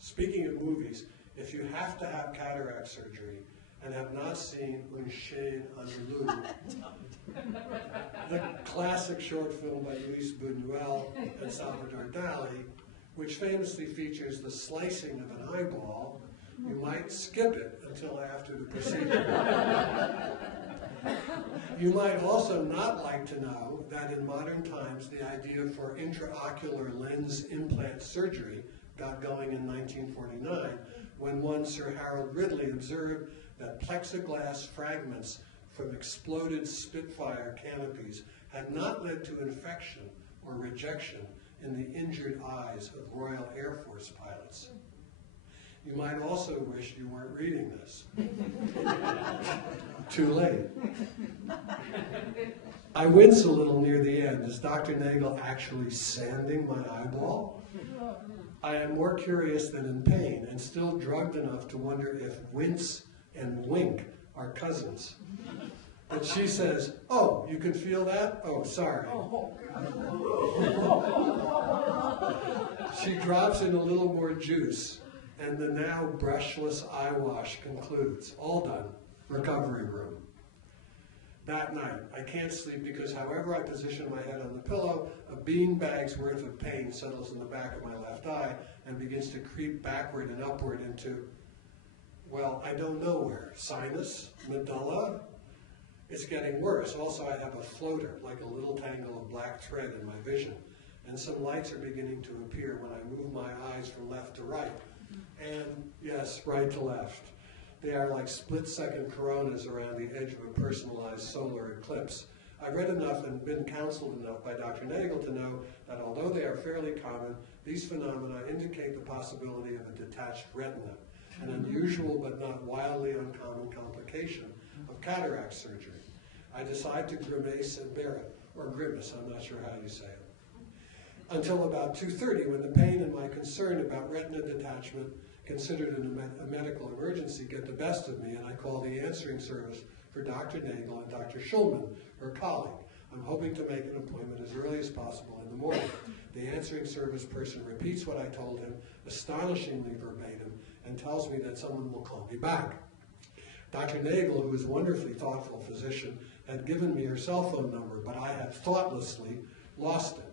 Speaking of movies, if you have to have cataract surgery and have not seen Un Chien Andalou, the classic short film by Luis Buñuel and Salvador Dali, which famously features the slicing of an eyeball, you might skip it until after the procedure. You might also not like to know that in modern times the idea for intraocular lens implant surgery got going in 1949 when one Sir Harold Ridley observed that plexiglass fragments from exploded Spitfire canopies had not led to infection or rejection in the injured eyes of Royal Air Force pilots. You might also wish you weren't reading this. Too late. I wince a little near the end. Is Dr. Nagel actually sanding my eyeball? I am more curious than in pain and still drugged enough to wonder if wince and wink are cousins. But she says, oh, you can feel that? Oh, sorry. She drops in a little more juice, and the now brushless eye wash concludes. All done. Recovery room. That night, I can't sleep because however I position my head on the pillow, a beanbag's worth of pain settles in the back of my left eye and begins to creep backward and upward into, well, I don't know where. Sinus? Medulla? It's getting worse. Also, I have a floater, like a little tangle of black thread in my vision, and some lights are beginning to appear when I move my eyes from left to right. And, yes, right to left. They are like split-second coronas around the edge of a personalized solar eclipse. I've read enough and been counseled enough by Dr. Nagel to know that although they are fairly common, these phenomena indicate the possibility of a detached retina. an unusual but not wildly uncommon complication of cataract surgery. I decide to grimace and bear it, or grimace, I'm not sure how you say it. Until about 2:30, when the pain and my concern about retina detachment, considered a medical emergency, get the best of me, and I call the answering service for Dr. Nagel and Dr. Schulman, her colleague. I'm hoping to make an appointment as early as possible in the morning. The answering service person repeats what I told him, astonishingly verbatim, and tells me that someone will call me back. Dr. Nagel, who is a wonderfully thoughtful physician, had given me her cell phone number, but I had thoughtlessly lost it.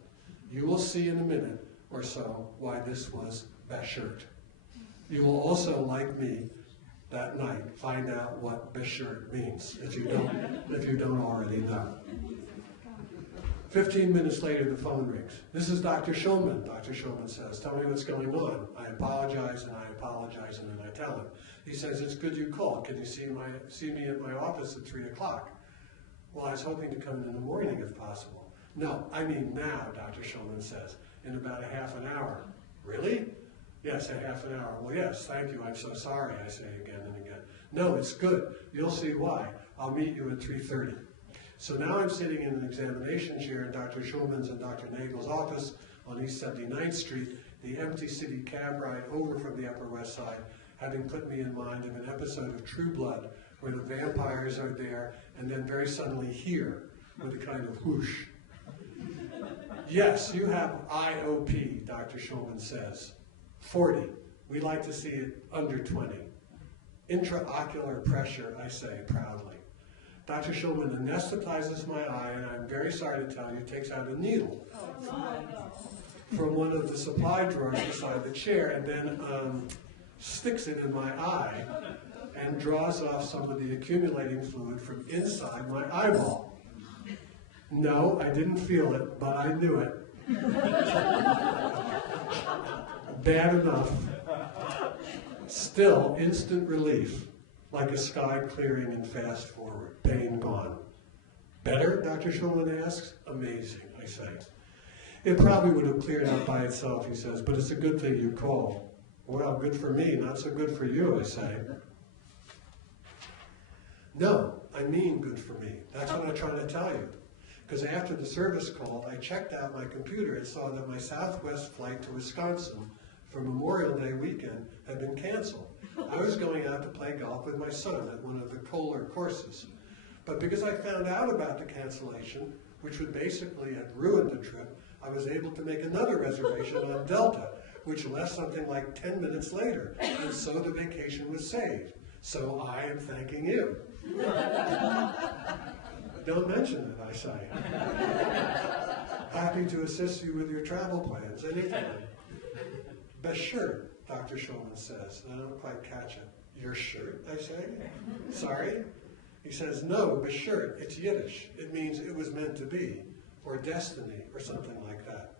You will see in a minute or so why this was Beschert. You will also, like me, that night, find out what Beschert means, if you don't already know. 15 minutes later, the phone rings. This is Dr. Schulman. Dr. Schulman says, tell me what's going on. I apologize, and then I tell him. He says, it's good you called. Can you see me at my office at 3 o'clock? Well, I was hoping to come in the morning if possible. No, I mean now, Dr. Schulman says, in about a half an hour. Really? Yes, a half an hour. Well, yes, thank you. I'm so sorry, I say again and again. No, it's good. You'll see why. I'll meet you at 3:30. So now I'm sitting in an examination chair in Dr. Schulman's and Dr. Nagel's office on East 79th Street, the empty city cab ride over from the Upper West Side, having put me in mind of an episode of True Blood where the vampires are there and then very suddenly here with a kind of whoosh. Yes, you have IOP, Dr. Schulman says. 40. We like to see it under 20. Intraocular pressure, I say proudly. Dr. Schulman anesthetizes my eye, and I'm very sorry to tell you, takes out a needle from one of the supply drawers beside the chair, and then sticks it in my eye and draws off some of the accumulating fluid from inside my eyeball. No, I didn't feel it, but I knew it. Bad enough. Still, instant relief, like a sky clearing and fast forward. Pain gone. Better, Dr. Schulman asks? Amazing, I say. It probably would have cleared out by itself, he says, but it's a good thing you called. Well, good for me, not so good for you, I say. No, I mean good for me. That's what I'm trying to tell you. Because after the service called, I checked out my computer and saw that my Southwest flight to Wisconsin for Memorial Day weekend had been canceled. I was going out to play golf with my son at one of the Kohler courses. But because I found out about the cancellation, which would basically have ruined the trip, I was able to make another reservation on Delta, which left something like 10 minutes later, and so the vacation was saved. So I am thanking you. Don't mention it, I say. Happy to assist you with your travel plans anytime. Beschert, Dr. Schulman says, and I don't quite catch it. Your shirt, I say? Sorry? He says, no, Beschert, it's Yiddish. It means it was meant to be, or destiny, or something like that.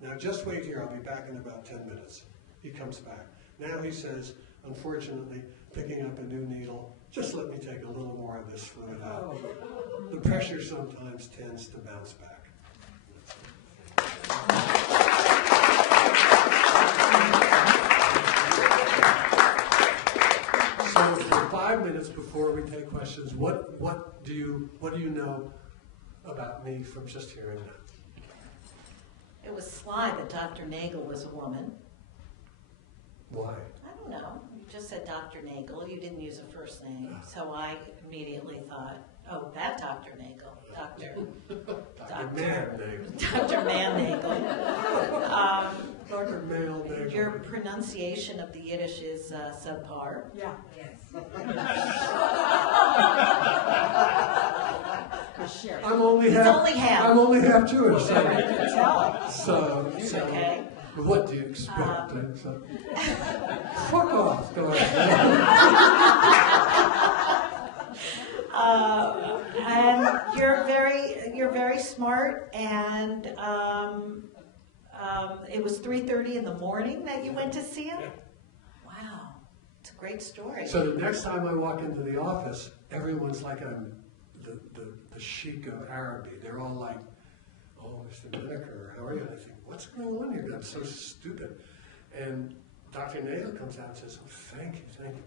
Now just wait here, I'll be back in about 10 minutes. He comes back. Now he says, unfortunately, picking up a new needle, just let me take a little more of this fluid out. The pressure sometimes tends to bounce back. So for 5 minutes before we take questions, what do you know about me from just hearing that? It was sly that Dr. Nagel was a woman. Why? I don't know. You just said Dr. Nagel. You didn't use a first name. So I immediately thought, oh, that Dr. Nagel. Dr. Man Nagel. Dr. Male Nagel. Your pronunciation of the Yiddish is subpar. Yeah. Yes. Beschert. I'm only half Jewish. So Okay. what do you expect? Fuck off. Go ahead. And you're very smart, and it was 3:30 in the morning that you went to see him? Yeah. Wow, it's a great story. So the next time I walk into the office, everyone's like I'm the sheik of Araby. They're all like, oh, Mr. Menaker, how are you? And I think, what's going on here? I'm so stupid. And Dr. Nail comes out and says, "Oh, thank you, thank you."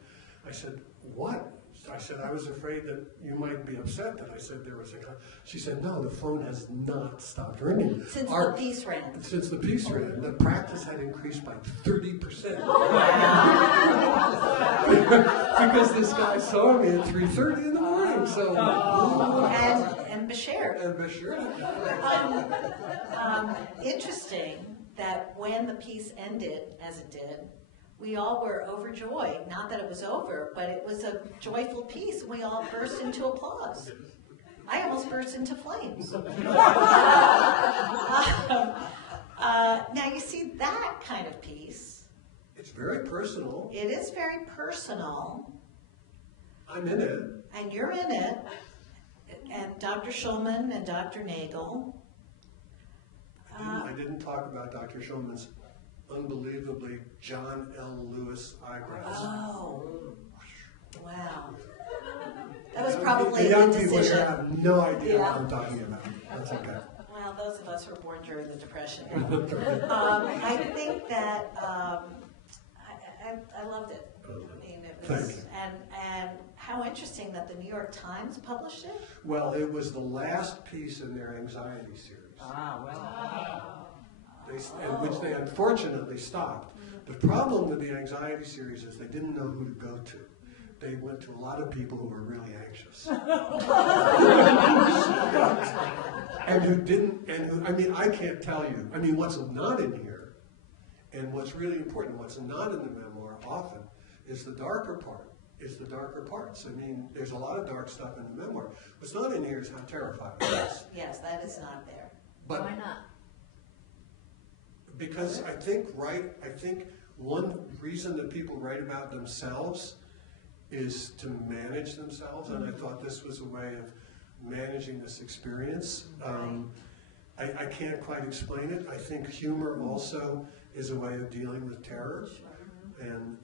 I said, "What?" I said, "I was afraid that you might be upset that I said there was a..." She said, "No, the phone has not stopped ringing." Since the piece ran. Since the piece ran, the practice had increased by 30%. Because this guy saw me at 3:30 in the morning, so... And Bashir. And Bashir. Interesting that when the piece ended, as it did, we all were overjoyed. Not that it was over, but it was a joyful piece. We all burst into applause. I almost burst into flames. Now you see that kind of piece. It's very personal. It is very personal. I'm in it. And you're in it. And Dr. Schulman and Dr. Nagel. I didn't talk about Dr. Schulman's unbelievably John L. Lewis eyebrows. Oh, wow. That was probably the the young people here decision. have no idea what I'm talking about. That's okay. Well, those of us who were born during the Depression. I think that I loved it. I mean, it was, Thank you. and how interesting that the New York Times published it. Well, it was the last piece in their anxiety series, which they unfortunately stopped. The problem with the anxiety series is they didn't know who to go to. They went to a lot of people who were really anxious. And who didn't, I mean, I can't tell you. I mean, what's not in here, and what's really important, what's not in the memoir often, is the darker part. It's the darker parts. I mean, there's a lot of dark stuff in the memoir. What's not in here is how terrified it is. Yes, that is not there. But Why not? because I think one reason that people write about themselves is to manage themselves, and I thought this was a way of managing this experience. I can't quite explain it. I think humor also is a way of dealing with terror, and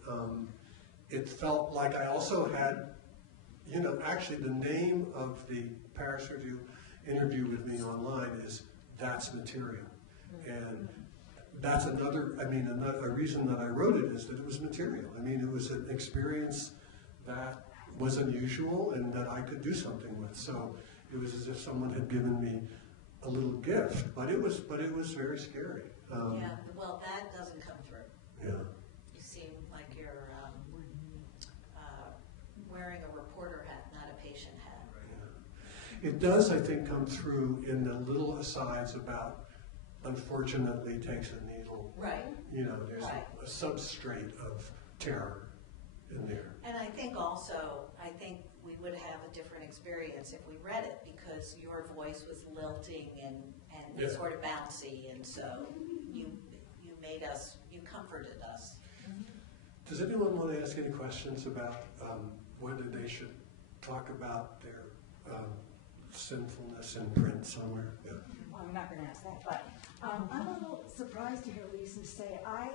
it felt like I also had, actually the name of the Paris Review interview with me online is That's Material, and that's a reason that I wrote it is that it was material. I mean, it was an experience that was unusual and that I could do something with. So it was as if someone had given me a little gift, but it was very scary. Yeah, well, that doesn't come through. Yeah. You seem like you're wearing a reporter hat, not a patient hat. Yeah. It does, I think, come through in the little asides about, unfortunately, takes a needle. Right. There's Right. a substrate of terror in there. And I think we would have a different experience if we read it because your voice was lilting and Yeah. sort of bouncy, and so you comforted us. Does anyone want to ask any questions about whether they should talk about their sinfulness in print somewhere? Yeah. Well, I'm not going to ask that, but I'm a little surprised to hear Lisa say, I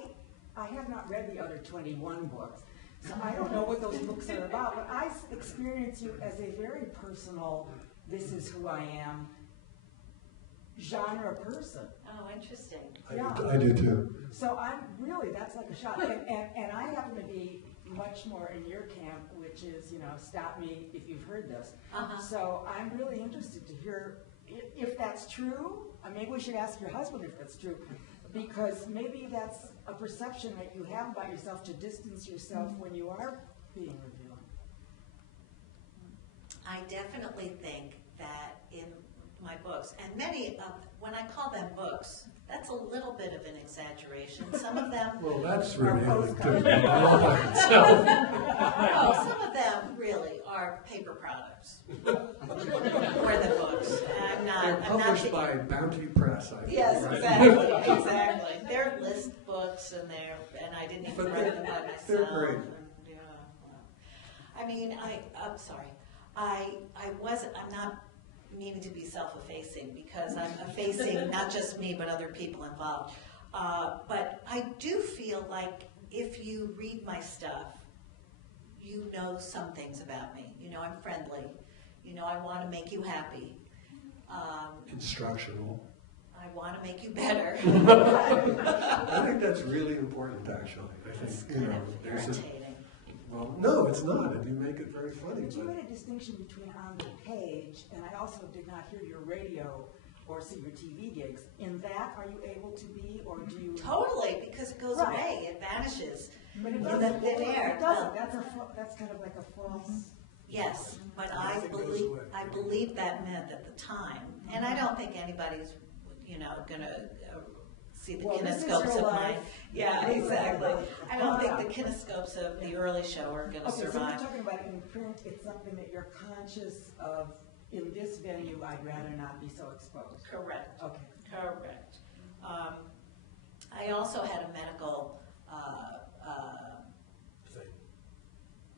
have not read the other 21 books, so I don't know what those books are about, but I experience you as a very personal, this is who I am, genre person. Oh, interesting. I do too. So that's like a shock. And I happen to be much more in your camp, which is, stop me if you've heard this. Uh-huh. So I'm really interested to hear if that's true. Maybe we should ask your husband if that's true, because maybe that's a perception that you have about yourself to distance yourself when you are being revealed. I definitely think that in my books, and when I call them books, that's a little bit of an exaggeration. Some of them... Well, that's revealing to all by itself. Oh, some of them really are paper products. Or the books. They're published by Bounty Press, I think. Yes, right? exactly. They're list books, and I didn't even But write them by myself. they're great. And, yeah, well. I mean, I'm sorry. I'm not meaning to be self-effacing because I'm effacing not just me but other people involved. But I do feel like if you read my stuff, you know some things about me. I'm friendly. I want to make you happy. Instructional. I want to make you better. I think that's really important, actually. I It's think, kind of there's a, irritating. well, no, it's not, and you make it very funny, But you but made a distinction between on the page, and I also did not hear your radio or see your TV gigs. In that, are you able to be, or do you? Totally, because it goes Right. away, it vanishes. But it in doesn't. the thin air. It doesn't. That's kind of like a false. Yes, but I think it goes away. I believe that meant at the time, and I don't think anybody's, gonna see the Well, this is kinescopes your of mine. life. Yeah, This is exactly. your life. I don't think the kinescopes of the early show are gonna Okay, so you're survive. talking about in print, it's something that you're conscious of. In this venue, I'd rather not be so exposed. Correct, Okay. correct. I also had a medical, thing.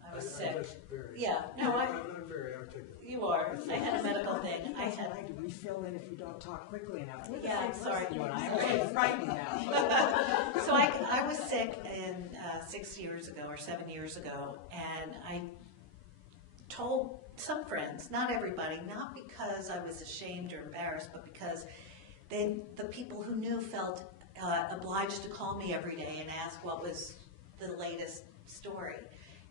I was I'm sick. just very- Yeah, no, I'm very articulate. you are. I had a medical thing. I That's had, what I do. We fill in if you don't talk quickly enough. We're the Yeah, I'm same sorry. person. I'm so frightened now. so I was sick in 6 years ago or 7 years ago, and I told some friends, not everybody, not because I was ashamed or embarrassed, but because the people who knew felt obliged to call me every day and ask what was the latest story.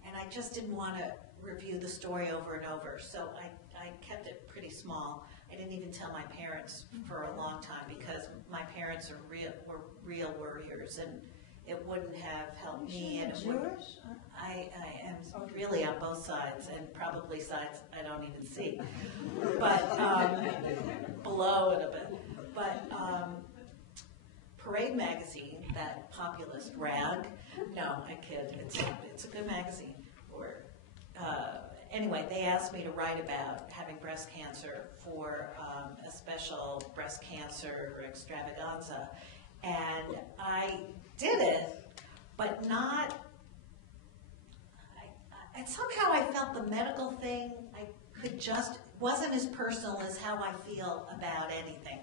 And I just didn't want to review the story over and over, so I kept it pretty small. I didn't even tell my parents for a long time because my parents were real worriers, and it wouldn't have helped me. And it wouldn't- Jewish? I am really on both sides, and probably sides I don't even see, but below it a bit. But Parade magazine, that populist rag, no, I kid. It's a good magazine. Anyway, they asked me to write about having breast cancer for a special breast cancer extravaganza, and I did it, but not. Somehow I felt the medical thing, wasn't as personal as how I feel about anything.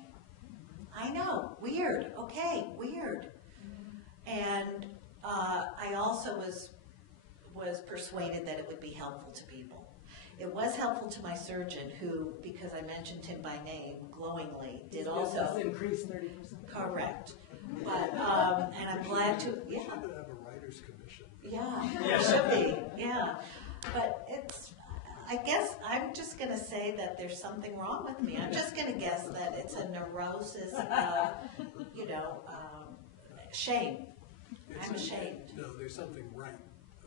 I know, weird, okay, weird. And I also was persuaded that it would be helpful to people. It was helpful to my surgeon who, because I mentioned him by name glowingly, did also. Business increased 30%. Correct. But, and I'm glad to, We yeah. should have a writer's commission. Yeah, it should be, yeah. But I guess I'm just going to say that there's something wrong with me. I'm just going to guess that it's a neurosis of, shame. I'm ashamed. No, there's something right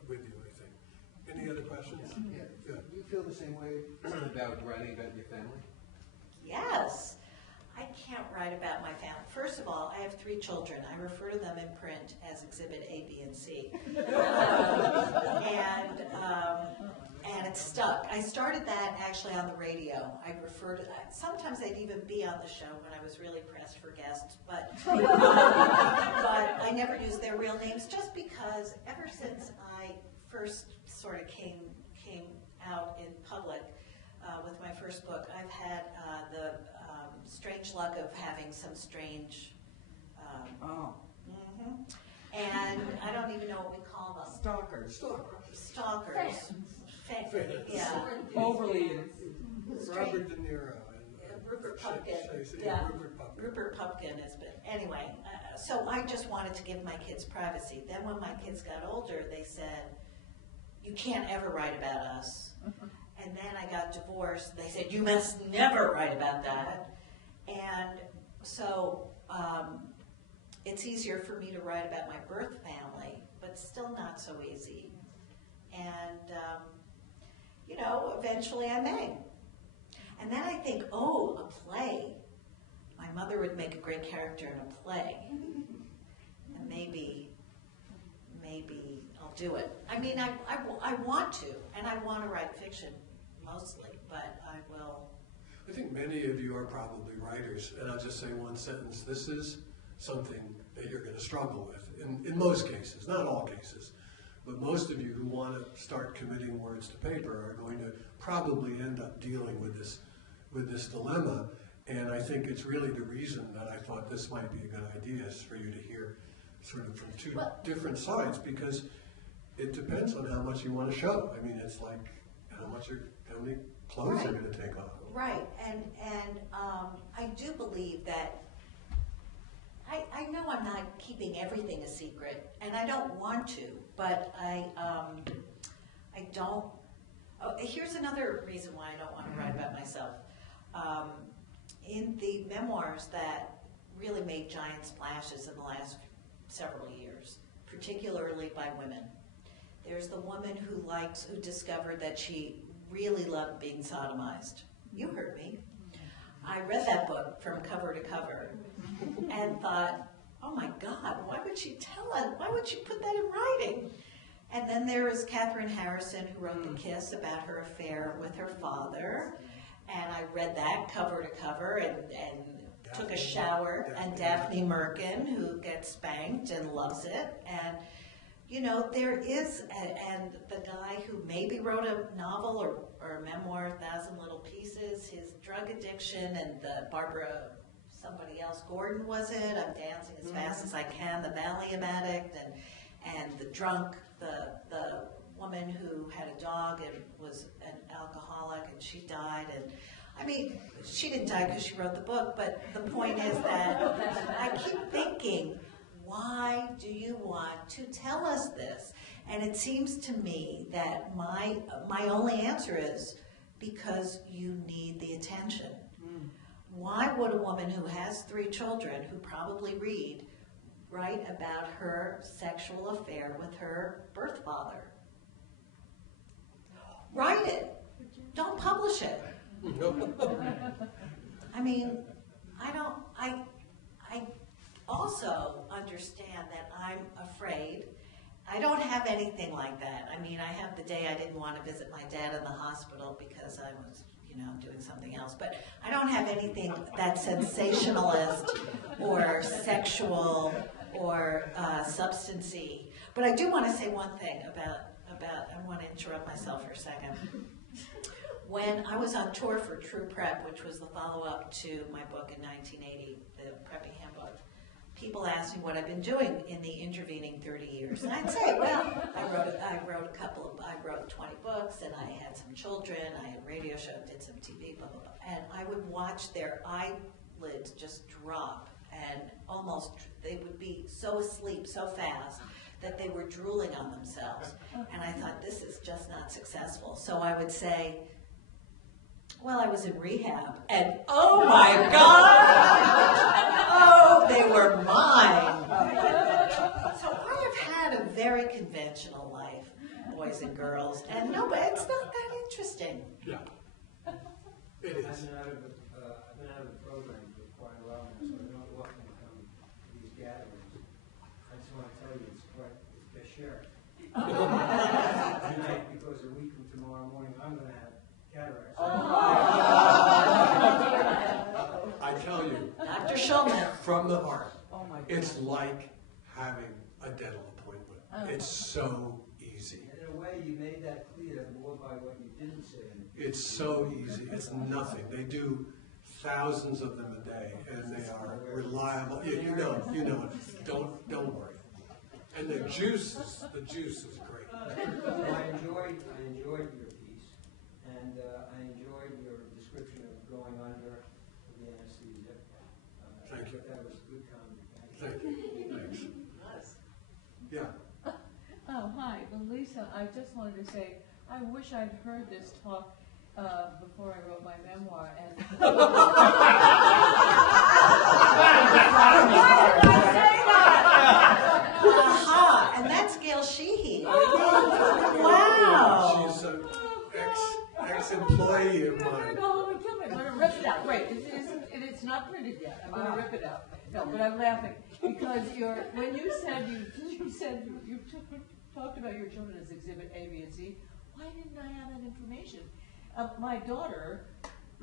with you, I think. Any other questions? Yeah. Do you feel the same way about writing about your family? Yes. I can't write about my family. First of all, I have 3 children. I refer to them in print as Exhibit A, B, and C. And it's stuck. I started that actually on the radio. I refer to that. Sometimes they'd even be on the show when I was really pressed for guests, but I never used their real names just because ever since I first sort of came out in public with my first book, I've had the strange luck of having some strange, and I don't even know what we call them. Stalkers. Stalkers. Yeah. Overly. Robert De Niro and Rupert Pupkin. Yeah. Yeah. Rupert Pupkin has been. Anyway, so I just wanted to give my kids privacy. Then when my kids got older, they said, "You can't ever write about us." And then I got divorced. They said, "You must never write about that." And so it's easier for me to write about my birth family, but still not so easy. And, eventually I may. And then I think, oh, a play. My mother would make a great character in a play. And maybe I'll do it. I mean, I want to, and I want to write fiction mostly, but I will. I think many of you are probably writers, and I'll just say one sentence. This is something that you're going to struggle with, in most cases, not all cases. But most of you who want to start committing words to paper are going to probably end up dealing with this dilemma. And I think it's really the reason that I thought this might be a good idea is for you to hear sort of from 2 different sides, because it depends on how much you want to show. I mean, it's like how many clothes you're going to take off. Right, and I do believe that I know I'm not keeping everything a secret, and I don't want to, but I don't. Oh, here's another reason why I don't want to write about myself. In the memoirs that really made giant splashes in the last several years, particularly by women, there's the woman who discovered that she really loved being sodomized. You heard me. I read that book from cover to cover and thought, oh my God, why would she tell us? Why would she put that in writing? And then there is Katherine Harrison, who wrote The Kiss, about her affair with her father. And I read that cover to cover and took a shower. And Daphne Merkin, who gets spanked and loves it. And, you know, there is, and the guy who maybe wrote a novel or a memoir, 1,000 Little Pieces, his drug addiction, and the Barbara, somebody else, Gordon was it? I'm dancing as fast as I can, the Valium addict, and the drunk, the woman who had a dog and was an alcoholic, and she died. And I mean, she didn't die because she wrote the book, but the point is that I keep thinking, why do you want to tell us this? And it seems to me that my only answer is because you need the attention. Why would a woman who has 3 children, who probably read, write about her sexual affair with her birth father? Write it. Don't publish it. I mean, I also understand that I'm afraid. I don't have anything like that. I mean, I have the day I didn't want to visit my dad in the hospital because I was, doing something else. But I don't have anything that's sensationalist or sexual or substance-y. But I do want to say one thing about I want to interrupt myself for a second. When I was on tour for True Prep, which was the follow-up to my book in 1980, the Preppy Handbook, people asked me what I've been doing in the intervening 30 years. And I'd say, well, I wrote 20 books, and I had some children, I had a radio show, did some TV, blah, blah, blah. And I would watch their eyelids just drop, and they would be so asleep so fast that they were drooling on themselves. And I thought, this is just not successful. So I would say, well, I was in rehab, and oh my God! Oh, they were mine. So I have had a very conventional life, boys and girls, and no, but it's not that interesting. Yeah, it is. I've been out of the program for quite a while now, so I don't often come to these gatherings. I just want to tell you, it's the sheriff. Tonight, because a week from tomorrow morning, I'm going to have cataracts. I tell you, Dr. Schulman. from the heart, Oh my God. it's like having a dental appointment. It's so easy. In a way, you made that clear more by what you didn't say. It's so easy. It's nothing. They do thousands of them a day, and they are reliable. You know it. Don't worry. And the juice is great. I enjoyed your piece, and I enjoyed your description of going under the anesthesia. Thank you. That was good comedy. Thank you. Thanks. Yeah. Oh, hi. Well, Lisa, I just wanted to say, I wish I'd heard this talk before I wrote my memoir. And Aha! And that's Gail Sheehy. Wow! She's an ex-employee of mine. No, I'm going to rip it out. Wait, it's not printed yet. I'm going to rip it out. No, but I'm laughing because when you said you talked about your children as exhibit A, B, and C. Why didn't I have that information? My daughter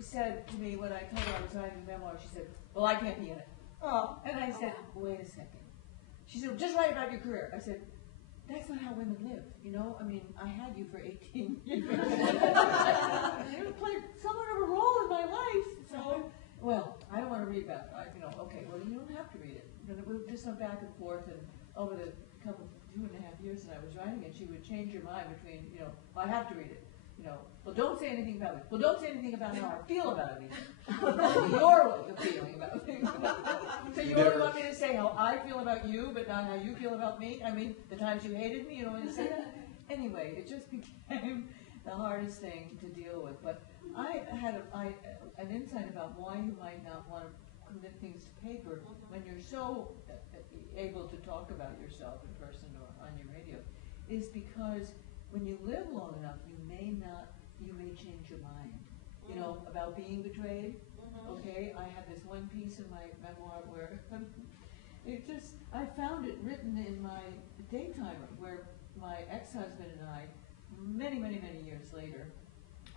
said to me when I told her I was writing a memoir, she said, well, I can't be in it. Oh. And I said, wait a second. She said, well, just write about your career. I said, that's not how women live, I mean, I had you for 18 years. You played somewhat of a role in my life. So, well, I don't want to read about it. Okay, well, you don't have to read it. We just went back and forth, and over the 2.5 years that I was writing it, she would change her mind between, I have to read it. well, don't say anything about me. Well, don't say anything about how I feel about me. Your way of feeling about me. So you only want me to say how I feel about you, but not how you feel about me? I mean, the times you hated me, you don't want me to say that? Anyway, it just became the hardest thing to deal with. But I had an insight about why you might not want to commit things to paper when you're so able to talk about yourself in person or on your radio, is because when you live long enough, you may change your mind, about being betrayed. Okay, I had this one piece in my memoir where I found it written in my daytimer, where my ex-husband and I, many, many, many years later,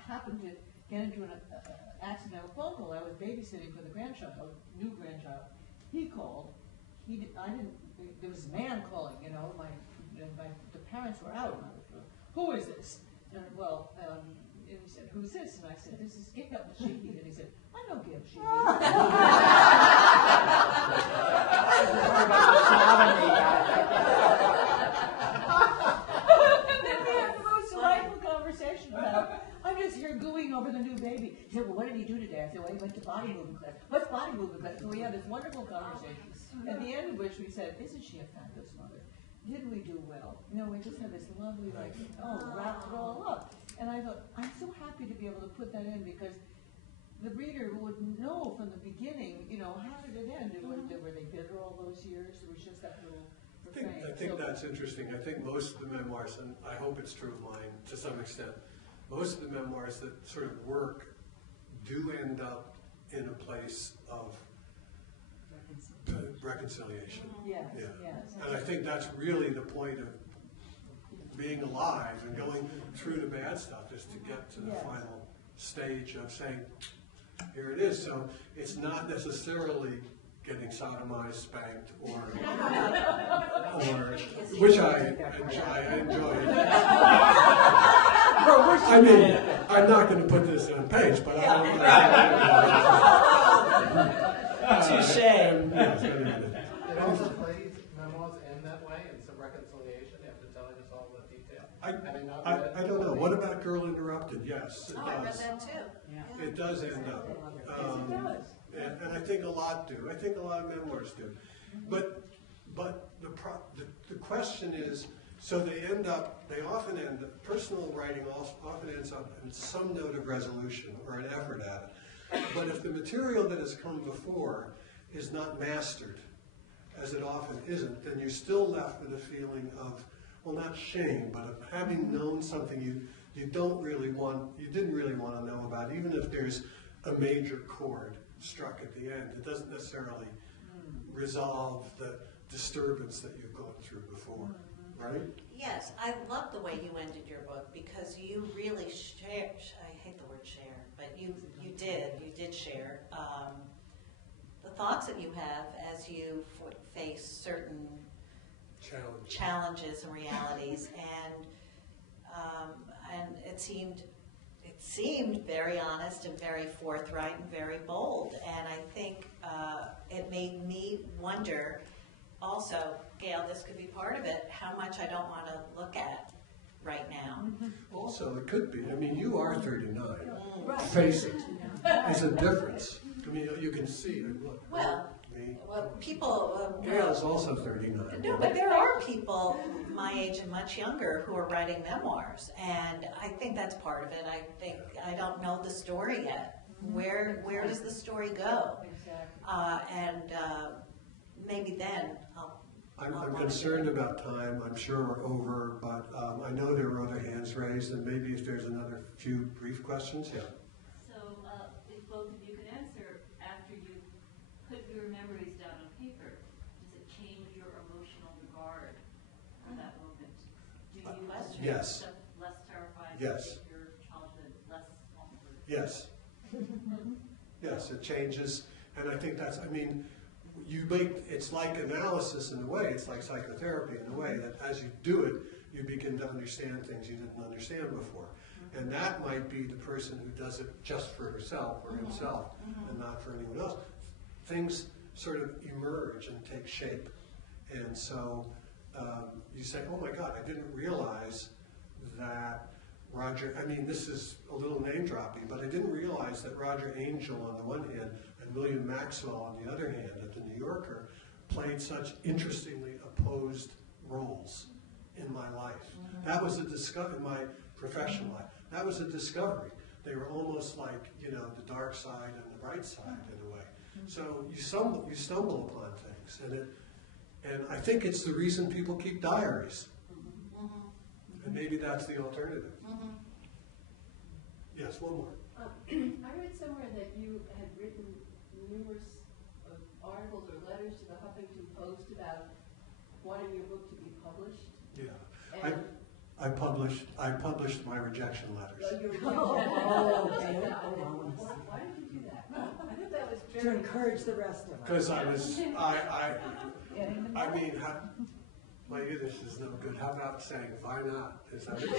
happened to get into an accidental phone call. I was babysitting for the grandchild, new grandchild. He called. There was a man calling, the parents were out. And I was, who is this? And and he said, who's this? And I said, this is Gail Sheehy. And he said, I know Gail Sheehy. And then we had the most delightful conversation about, I'm just here gooing over the new baby. He said, well, what did he do today? I said, well, he went to body movement class. What's body movement class? So we had this wonderful conversation, at the end of which we said, isn't she a fabulous mother? Didn't we do well? We just had this lovely, wrapped it all up. And I thought, I'm so happy to be able to put that in, because the reader would know from the beginning, how did it end? Were they bitter all those years? There was just that little refrain. I think that's interesting. I think most of the memoirs, and I hope it's true of mine to some extent, most of the memoirs that sort of work do end up in a place of reconciliation. Yes, yeah. Yes. And I think that's really the point of being alive and going through the bad stuff, is to get to the final stage of saying, here it is. So it's not necessarily getting sodomized, spanked, or which I enjoy. I mean, I'm not going to put this on a page, but It also plays memoirs end that way, and some reconciliation after telling us all the detail. I don't know. What about Girl Interrupted? Yes, it does. I read that too. Yeah. It does end up. And I think a lot do. I think a lot of memoirs do. But the question is, so they often end up, personal writing often ends up in some note of resolution or an effort at it. But if the material that has come before is not mastered, as it often isn't, then you're still left with a feeling of, well, not shame, but of having known something you didn't really want to know about, even if there's a major chord struck at the end. It doesn't necessarily resolve the disturbance that you've gone through before, right? Yes, I love the way you ended your book, because you really share, I hate the word share, but you did share the thoughts that you have as you face certain challenges and realities, and it seemed very honest and very forthright and very bold. And I think it made me wonder also, Gail, this could be part of it, how much I don't want to look at right now. Also, it could be. I mean, you are 39. Right. Face it. There's a difference. I mean, you can see. Look. Well, people... Gail's also 39. No, but there are people my age and much younger who are writing memoirs, and I think that's part of it. I don't know the story yet. Where does the story go? Exactly. Maybe then I'm concerned about time. I'm sure we're over, but I know there are other hands raised, and maybe if there's another few brief questions, yeah. So if both of you could answer, after you put your memories down on paper, does it change your emotional regard for that moment? Do you Yes. less terrified? Yes. Of your childhood, less awkward? Yes. Yes, it changes, and I think it's like analysis in a way, it's like psychotherapy in a way, that as you do it, you begin to understand things you didn't understand before. And that might be the person who does it just for herself or himself and not for anyone else. Things sort of emerge and take shape. And so you say, oh my God, I didn't realize that Roger, I mean, this is a little name dropping, but I didn't realize that Roger Angell on the one hand and William Maxwell on the other hand at the New Yorker played such interestingly opposed roles in my life. That was a discovery, in my professional life. That was a discovery. They were almost like, you know, the dark side and the bright side in a way. So you stumble upon things, and I think it's the reason people keep diaries. And maybe that's the alternative. Yes, one more. I read somewhere that you had written numerous articles or letters to the Huffington Post about wanting your book to be published. Yeah, And I published my rejection letters. your rejection. Why did you do that? I thought that was To very. encourage the rest of us. Because I mean, my Yiddish is no good. How about saying, why not? Is that what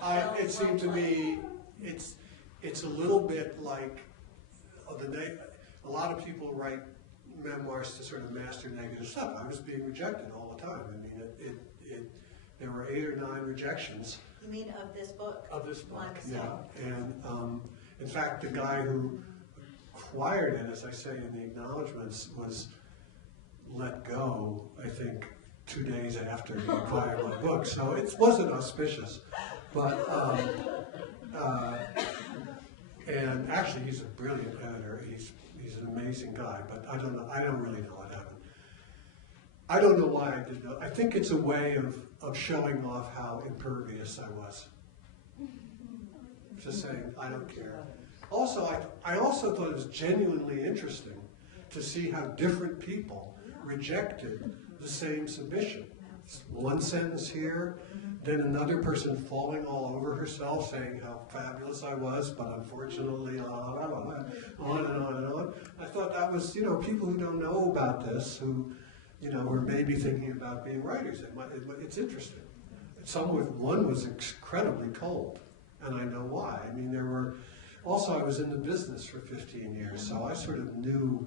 Why not? it seemed to me, it's a little bit like, a lot of people write memoirs to sort of master negative stuff. I was being rejected all the time. I mean, there were 8 or 9 rejections. You mean of this book? Of this book, One yeah. second. And in fact, the guy who acquired it, as I say in the acknowledgments, was let go, I think, 2 days after he acquired my book. So it wasn't auspicious. But, and actually he's a brilliant editor. He's an amazing guy, but I don't really know what happened. I don't know why I did that. I think it's a way of showing off how impervious I was. Just saying, I don't care. Also, I also thought it was genuinely interesting to see how different people rejected the same submission. One sentence here, then another person falling all over herself saying how fabulous I was, but unfortunately, on and on and on. I thought that was, you know, people who don't know about this, who, you know, were maybe thinking about being writers. It's interesting. One was incredibly cold, and I know why. I mean, also I was in the business for 15 years, so I sort of knew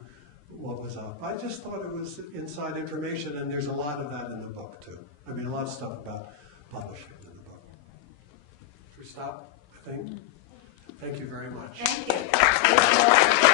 what was up. I just thought it was inside information, and there's a lot of that in the book, too. I mean, a lot of stuff about publishing in the book. Should we stop, I think? Thank you very much. Thank you.